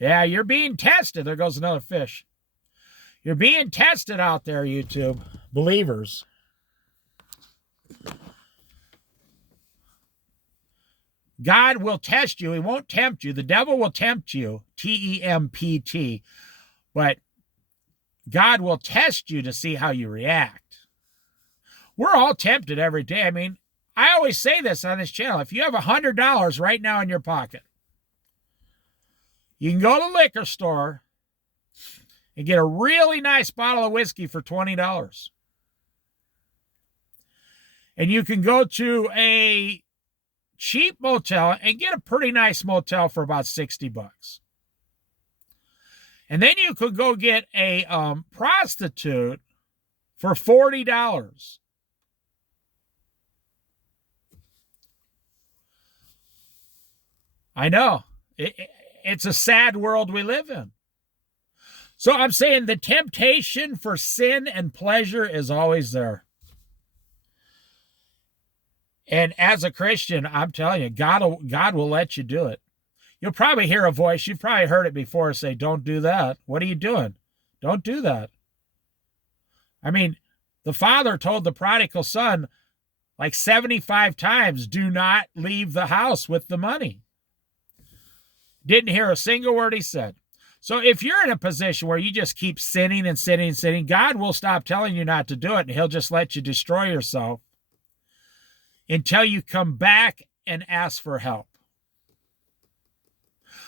Yeah, you're being tested. There goes another fish. You're being tested out there, YouTube. Believers. God will test you. He won't tempt you. The devil will tempt you, T-E-M-P-T, but God will test you to see how you react. We're all tempted every day. I mean, I always say this on this channel. If you have $100 right now in your pocket, you can go to the liquor store and get a really nice bottle of whiskey for $20. And you can go to a cheap motel and get a pretty nice motel for about $60. And then you could go get a prostitute for $40. I know. It's a sad world we live in. So I'm saying the temptation for sin and pleasure is always there. And as a Christian, I'm telling you, God will let you do it. You'll probably hear a voice. You've probably heard it before say, don't do that. What are you doing? Don't do that. I mean, the father told the prodigal son like 75 times, do not leave the house with the money. Didn't hear a single word he said. So if you're in a position where you just keep sinning and sinning and sinning, God will stop telling you not to do it, and he'll just let you destroy yourself until you come back and ask for help.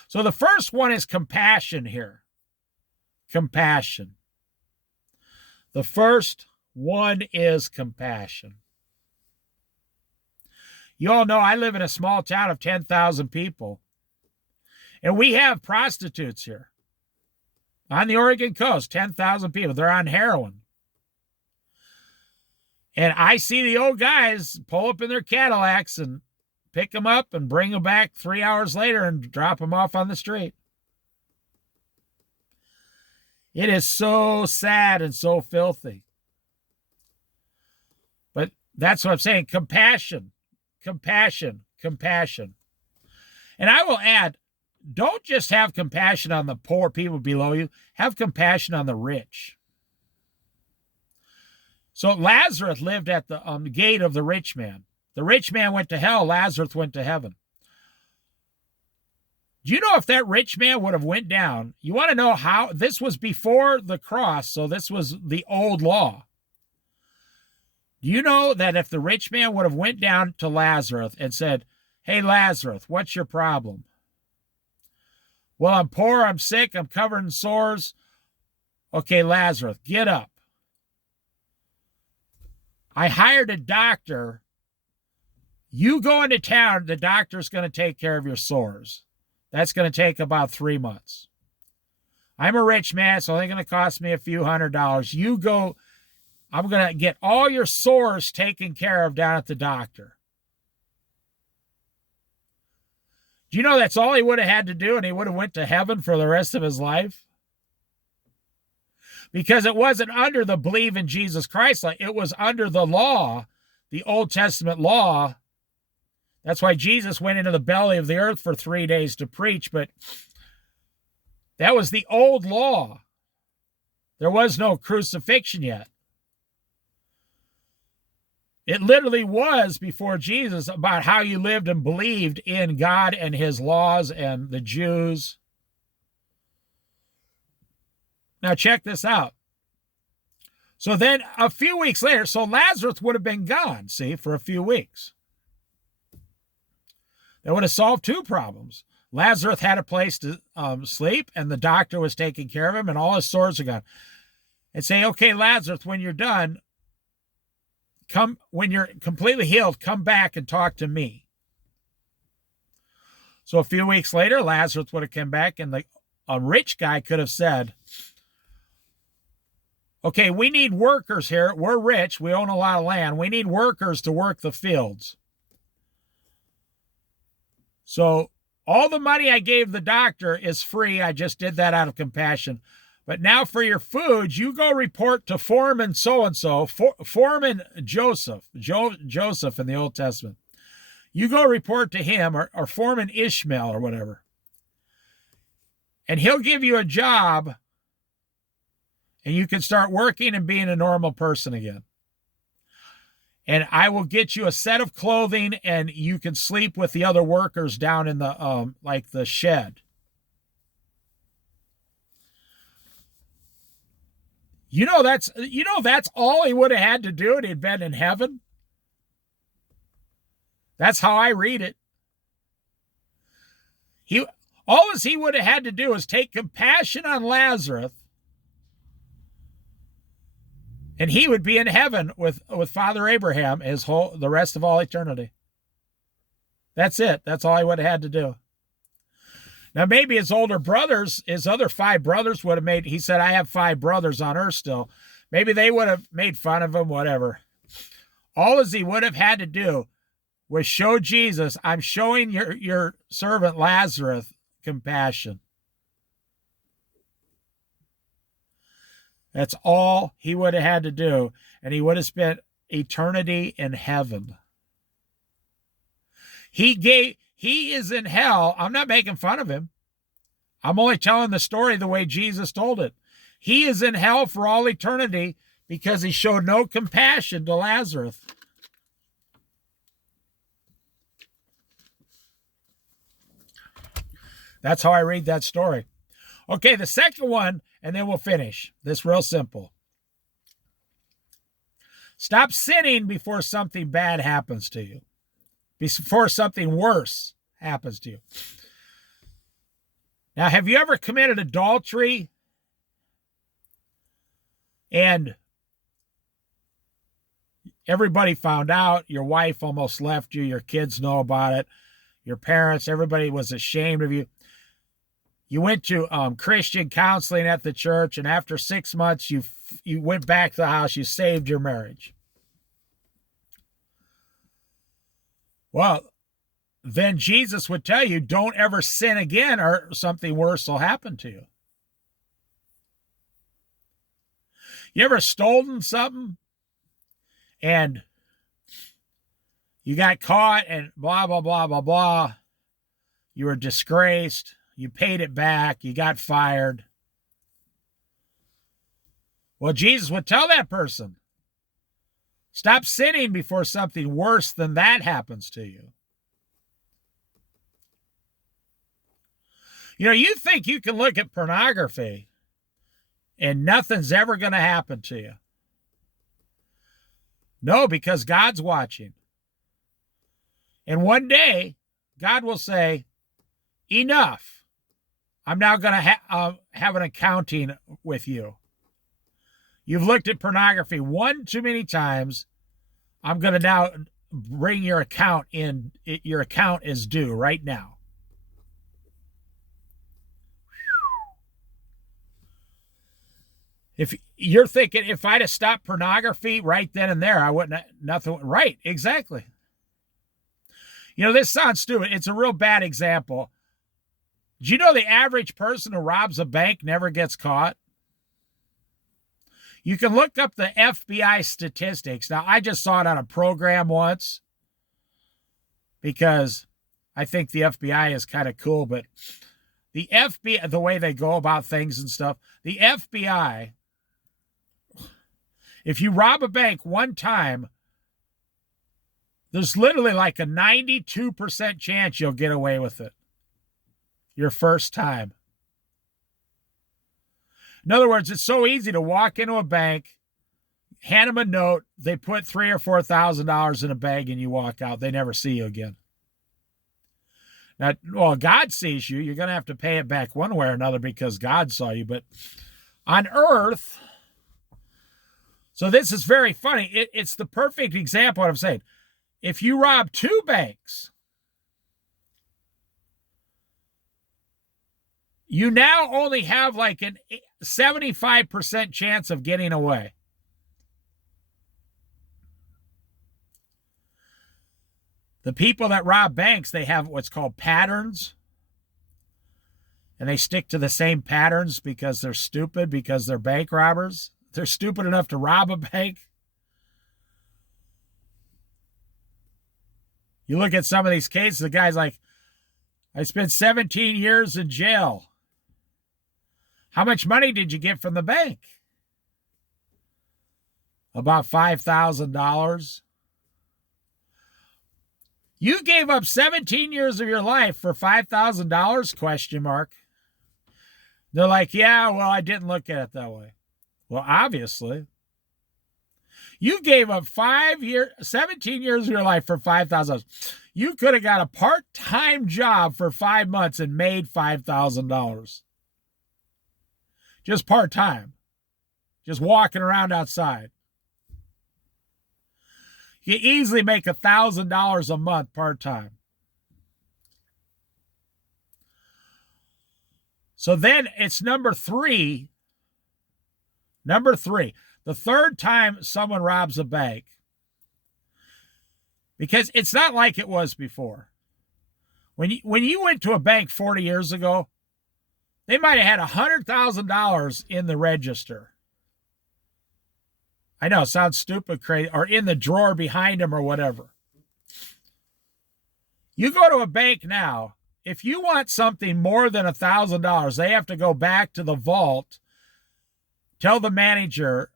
So the first one is compassion here. Compassion. The first one is compassion. You all know I live in a small town of 10,000 people. And we have prostitutes here. On the Oregon coast, 10,000 people. They're on heroin. And I see the old guys pull up in their Cadillacs and pick them up and bring them back 3 hours later and drop them off on the street. It is so sad and so filthy. But that's what I'm saying. Compassion, compassion, compassion. And I will add, don't just have compassion on the poor people below you. Have compassion on the rich. So Lazarus lived at the gate of the rich man. The rich man went to hell. Lazarus went to heaven. Do you know if that rich man would have went down? You want to know how? This was before the cross, so this was the old law. Do you know that if the rich man would have went down to Lazarus and said, hey, Lazarus, what's your problem? Well, I'm poor, I'm sick, I'm covered in sores. Okay, Lazarus, get up. I hired a doctor. You go into town, the doctor's going to take care of your sores. That's going to take about 3 months. I'm a rich man, it's only going to cost me a few $100s. You go, I'm going to get all your sores taken care of down at the doctor. Do you know that's all he would have had to do, and he would have went to heaven for the rest of his life? Because it wasn't under the believe in Jesus Christ. It was under the law, the Old Testament law. That's why Jesus went into the belly of the earth for 3 days to preach. But that was the old law. There was no crucifixion yet. It literally was before Jesus about how you lived and believed in God and his laws and the Jews. Now check this out. So then a few weeks later, so Lazarus would have been gone, see, for a few weeks. That would have solved two problems. Lazarus had a place to sleep, and the doctor was taking care of him, and all his sores are gone. And say, okay, Lazarus, when you're done, when you're completely healed, come back and talk to me. So a few weeks later, Lazarus would have come back, and a rich guy could have said, okay, we need workers here. We're rich. We own a lot of land. We need workers to work the fields. So all the money I gave the doctor is free. I just did that out of compassion. But now for your food, you go report to foreman so-and-so, foreman Joseph in the Old Testament. You go report to him, or foreman Ishmael or whatever. And he'll give you a job, and you can start working and being a normal person again. and I will get you a set of clothing, and you can sleep with the other workers down in the like the shed. That's all he would have had to do, and he'd been in heaven. That's how I read it. All he would have had to do is take compassion on Lazarus, and he would be in heaven with Father Abraham the rest of all eternity. That's it. That's all he would have had to do. Now, maybe his older brothers, his other 5 brothers would have made, he said, I have 5 brothers on earth still. Maybe they would have made fun of him, whatever. All he would have had to do was show Jesus, I'm showing your servant Lazarus compassion. That's all he would have had to do, and he would have spent eternity in heaven. He is in hell. I'm not making fun of him. I'm only telling the story the way Jesus told it. He is in hell for all eternity because he showed no compassion to Lazarus. That's how I read that story. Okay, the second one, and then we'll finish. This is real simple. Stop sinning before something bad happens to you. Before something worse happens to you. Now, have you ever committed adultery and everybody found out, your wife almost left you, your kids know about it, your parents, everybody was ashamed of you. You went to Christian counseling at the church, and after 6 months, you went back to the house, you saved your marriage. Well, then Jesus would tell you, don't ever sin again or something worse will happen to you. You ever stolen something and you got caught and blah, blah, blah, blah, blah. You were disgraced. You paid it back. You got fired. Well, Jesus would tell that person, stop sinning before something worse than that happens to you. You know, you think you can look at pornography and nothing's ever going to happen to you. No, because God's watching. And one day, God will say, enough. I'm now going to have an accounting with you. You've looked at pornography one too many times. I'm going to now bring your account in. Your account is due right now. If you're thinking, if I'd have stopped pornography right then and there, I wouldn't, nothing, right, exactly. You know, this sounds stupid. It's a real bad example. Do you know the average person who robs a bank never gets caught? You can look up the FBI statistics. Now, I just saw it on a program once because I think the FBI is kind of cool, but the FBI, the way they go about things and stuff, the FBI, if you rob a bank one time, there's literally like a 92% chance you'll get away with it your first time. In other words, it's so easy to walk into a bank, hand them a note, they put $3,000 or $4,000 in a bag, and you walk out. They never see you again. Now, well, God sees you. You're going to have to pay it back one way or another because God saw you. But on earth, so this is very funny. It's the perfect example of what I'm saying. If you rob 2 banks, you now only have like a 75% chance of getting away. The people that rob banks, they have what's called patterns. And they stick to the same patterns because they're stupid, because they're bank robbers. They're stupid enough to rob a bank. You look at some of these cases, the guy's like, I spent 17 years in jail. How much money did you get from the bank? About $5,000. You gave up 17 years of your life for $5,000, question mark. They're like, yeah, well, I didn't look at it that way. Well, obviously. You gave up 17 years of your life for $5,000. You could have got a part-time job for 5 months and made $5,000. Just part-time. Just walking around outside. You easily make $1,000 a month part-time. So then it's number three. Number three, the third time someone robs a bank. Because it's not like it was before. When you went to a bank 40 years ago, they might have had $100,000 in the register. I know, it sounds stupid, crazy, or in the drawer behind them or whatever. You go to a bank now, if you want something more than $1,000, they have to go back to the vault, tell the manager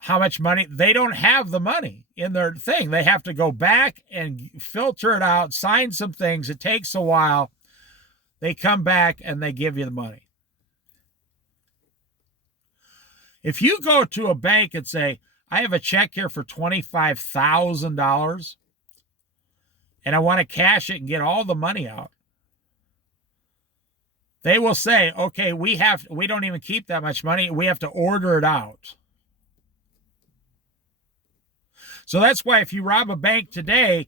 how much money. They don't have the money in their thing. They have to go back and filter it out, sign some things. It takes a while. They come back and they give you the money. If you go to a bank and say, I have a check here for $25,000 and I want to cash it and get all the money out, they will say, okay, we don't even keep that much money. We have to order it out. So that's why if you rob a bank today,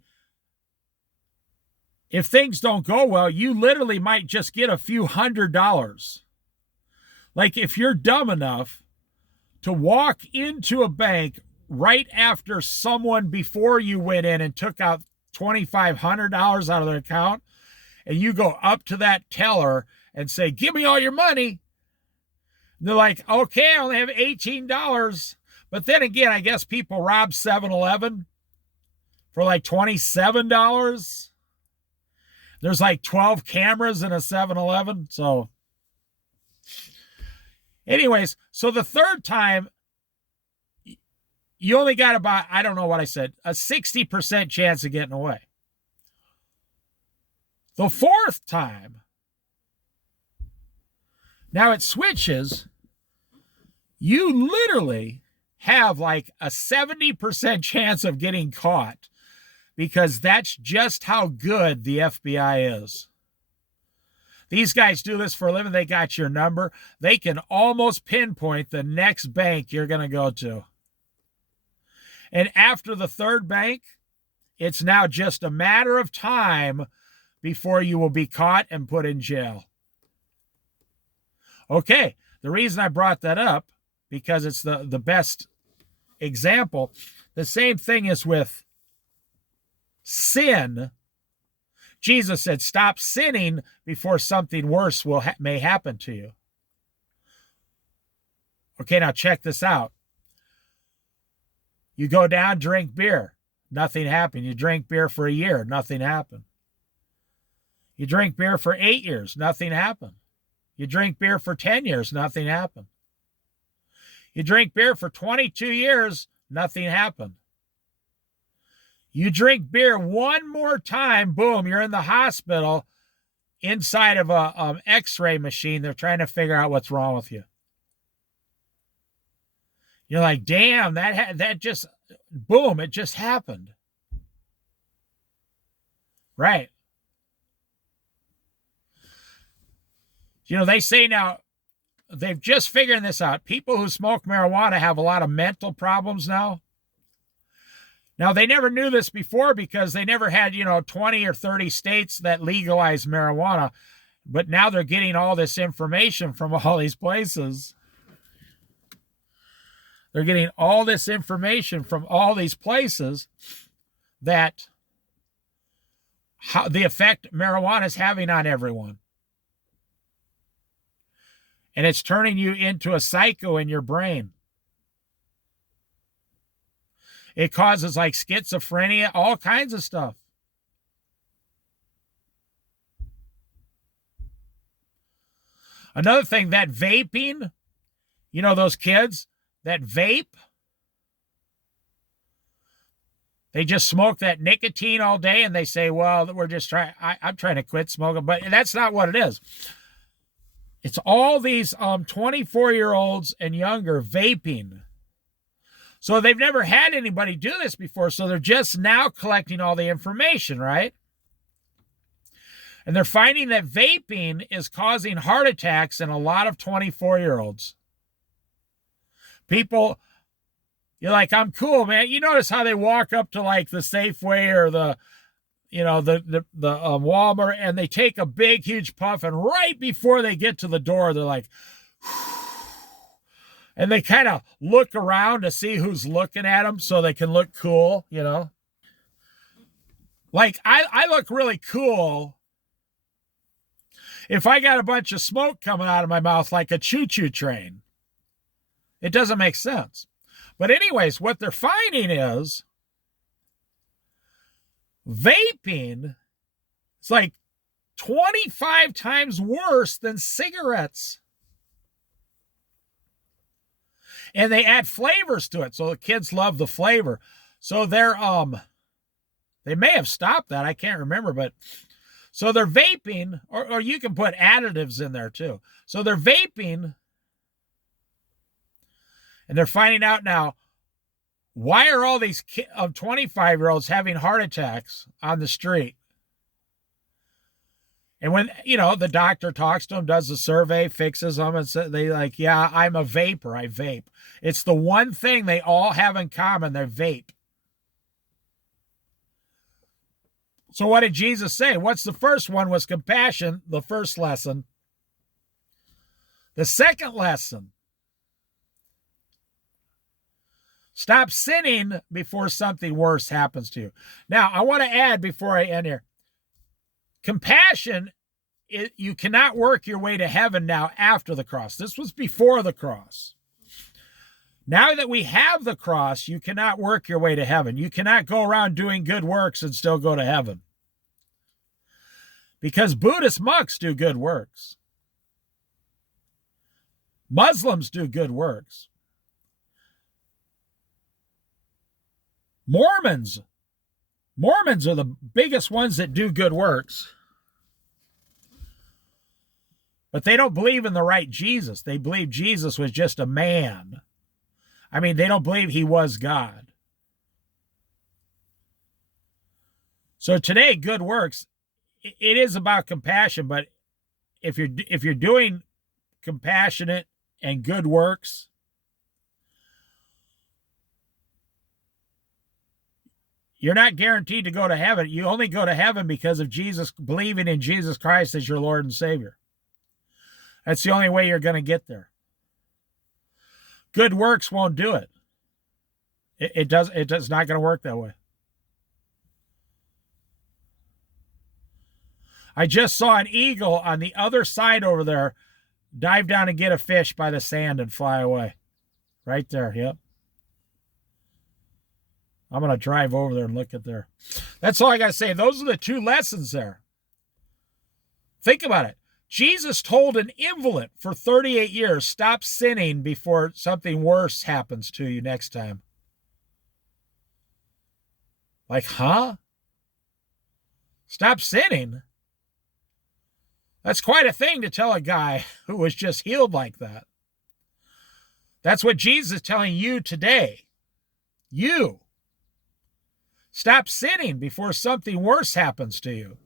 if things don't go well, you literally might just get a few $100s. Like if you're dumb enough to walk into a bank right after someone before you went in and took out $2,500 out of their account, and you go up to that teller and say, give me all your money. And they're like, okay, I only have $18. But then again, I guess people rob 7-Eleven for like $27. There's like 12 cameras in a 7-Eleven. So anyways, so the third time, you only got about, I don't know what I said, a 60% chance of getting away. The fourth time, now it switches. You literally have like a 70% chance of getting caught because that's just how good the FBI is. These guys do this for a living. They got your number. They can almost pinpoint the next bank you're going to go to. And after the third bank, it's now just a matter of time before you will be caught and put in jail. Okay, the reason I brought that up, because it's the best example, the same thing is with sin. Jesus said, stop sinning before something worse may happen to you. Okay, now check this out. You go down, drink beer. Nothing happened. You drink beer for a year. Nothing happened. You drink beer for 8 years. Nothing happened. You drink beer for 10 years. Nothing happened. You drink beer for 22 years. Nothing happened. You drink beer one more time, boom, you're in the hospital inside of a x-ray machine. They're trying to figure out what's wrong with you. You're like, damn, that just, boom, it just happened. Right. You know, they say now, they've just figured this out. People who smoke marijuana have a lot of mental problems now. Now, they never knew this before because they never had, 20 or 30 states that legalize marijuana. But now they're getting all this information from all these places. They're getting all this information from all these places that the effect marijuana is having on everyone. And it's turning you into a psycho in your brain. It causes like schizophrenia, all kinds of stuff. Another thing, that vaping, those kids that vape, They just smoke that nicotine all day and they say, well, we're just I'm trying to quit smoking. But that's not what it is. It's all these 24-year-olds and younger vaping. So they've never had anybody do this before. So they're just now collecting all the information, right? And they're finding that vaping is causing heart attacks in a lot of 24-year-olds. People, you're like, I'm cool, man. You notice how they walk up to like the Safeway or the Walmart, and they take a big, huge puff, and right before they get to the door, they're like, and they kind of look around to see who's looking at them so they can look cool, you know? Like, I look really cool if I got a bunch of smoke coming out of my mouth like a choo-choo train. It doesn't make sense. But anyways, what they're finding is vaping is like 25 times worse than cigarettes. And they add flavors to it, so the kids love the flavor. So they're they may have stopped that, I can't remember, but so they're vaping, or you can put additives in there too. So they're vaping, and they're finding out now, why are all these 25-year-olds having heart attacks on the street? And when, the doctor talks to them, does the survey, fixes them, and they like, yeah, I'm a vapor, I vape. It's the one thing they all have in common, they vape. So what did Jesus say? What's the first one? Was compassion, the first lesson. The second lesson, stop sinning before something worse happens to you. Now, I want to add before I end here, compassion, you cannot work your way to heaven now after the cross. This was before the cross. Now that we have the cross, you cannot work your way to heaven. You cannot go around doing good works and still go to heaven. Because Buddhist monks do good works. Muslims do good works. Mormons are the biggest ones that do good works. But they don't believe in the right Jesus. They believe Jesus was just a man. I mean, they don't believe he was God. So today, good works, it is about compassion, but if you're doing compassionate and good works, you're not guaranteed to go to heaven. You only go to heaven because of Jesus, believing in Jesus Christ as your Lord and Savior. That's the only way you're going to get there. Good works won't do it. It's not going to work that way. I just saw an eagle on the other side over there dive down and get a fish by the sand and fly away. Right there, yep. I'm going to drive over there and look at there. That's all I got to say. Those are the two lessons there. Think about it. Jesus told an invalid for 38 years, stop sinning before something worse happens to you next time. Like, huh? Stop sinning? That's quite a thing to tell a guy who was just healed like that. That's what Jesus is telling you today. You. Stop sinning before something worse happens to you.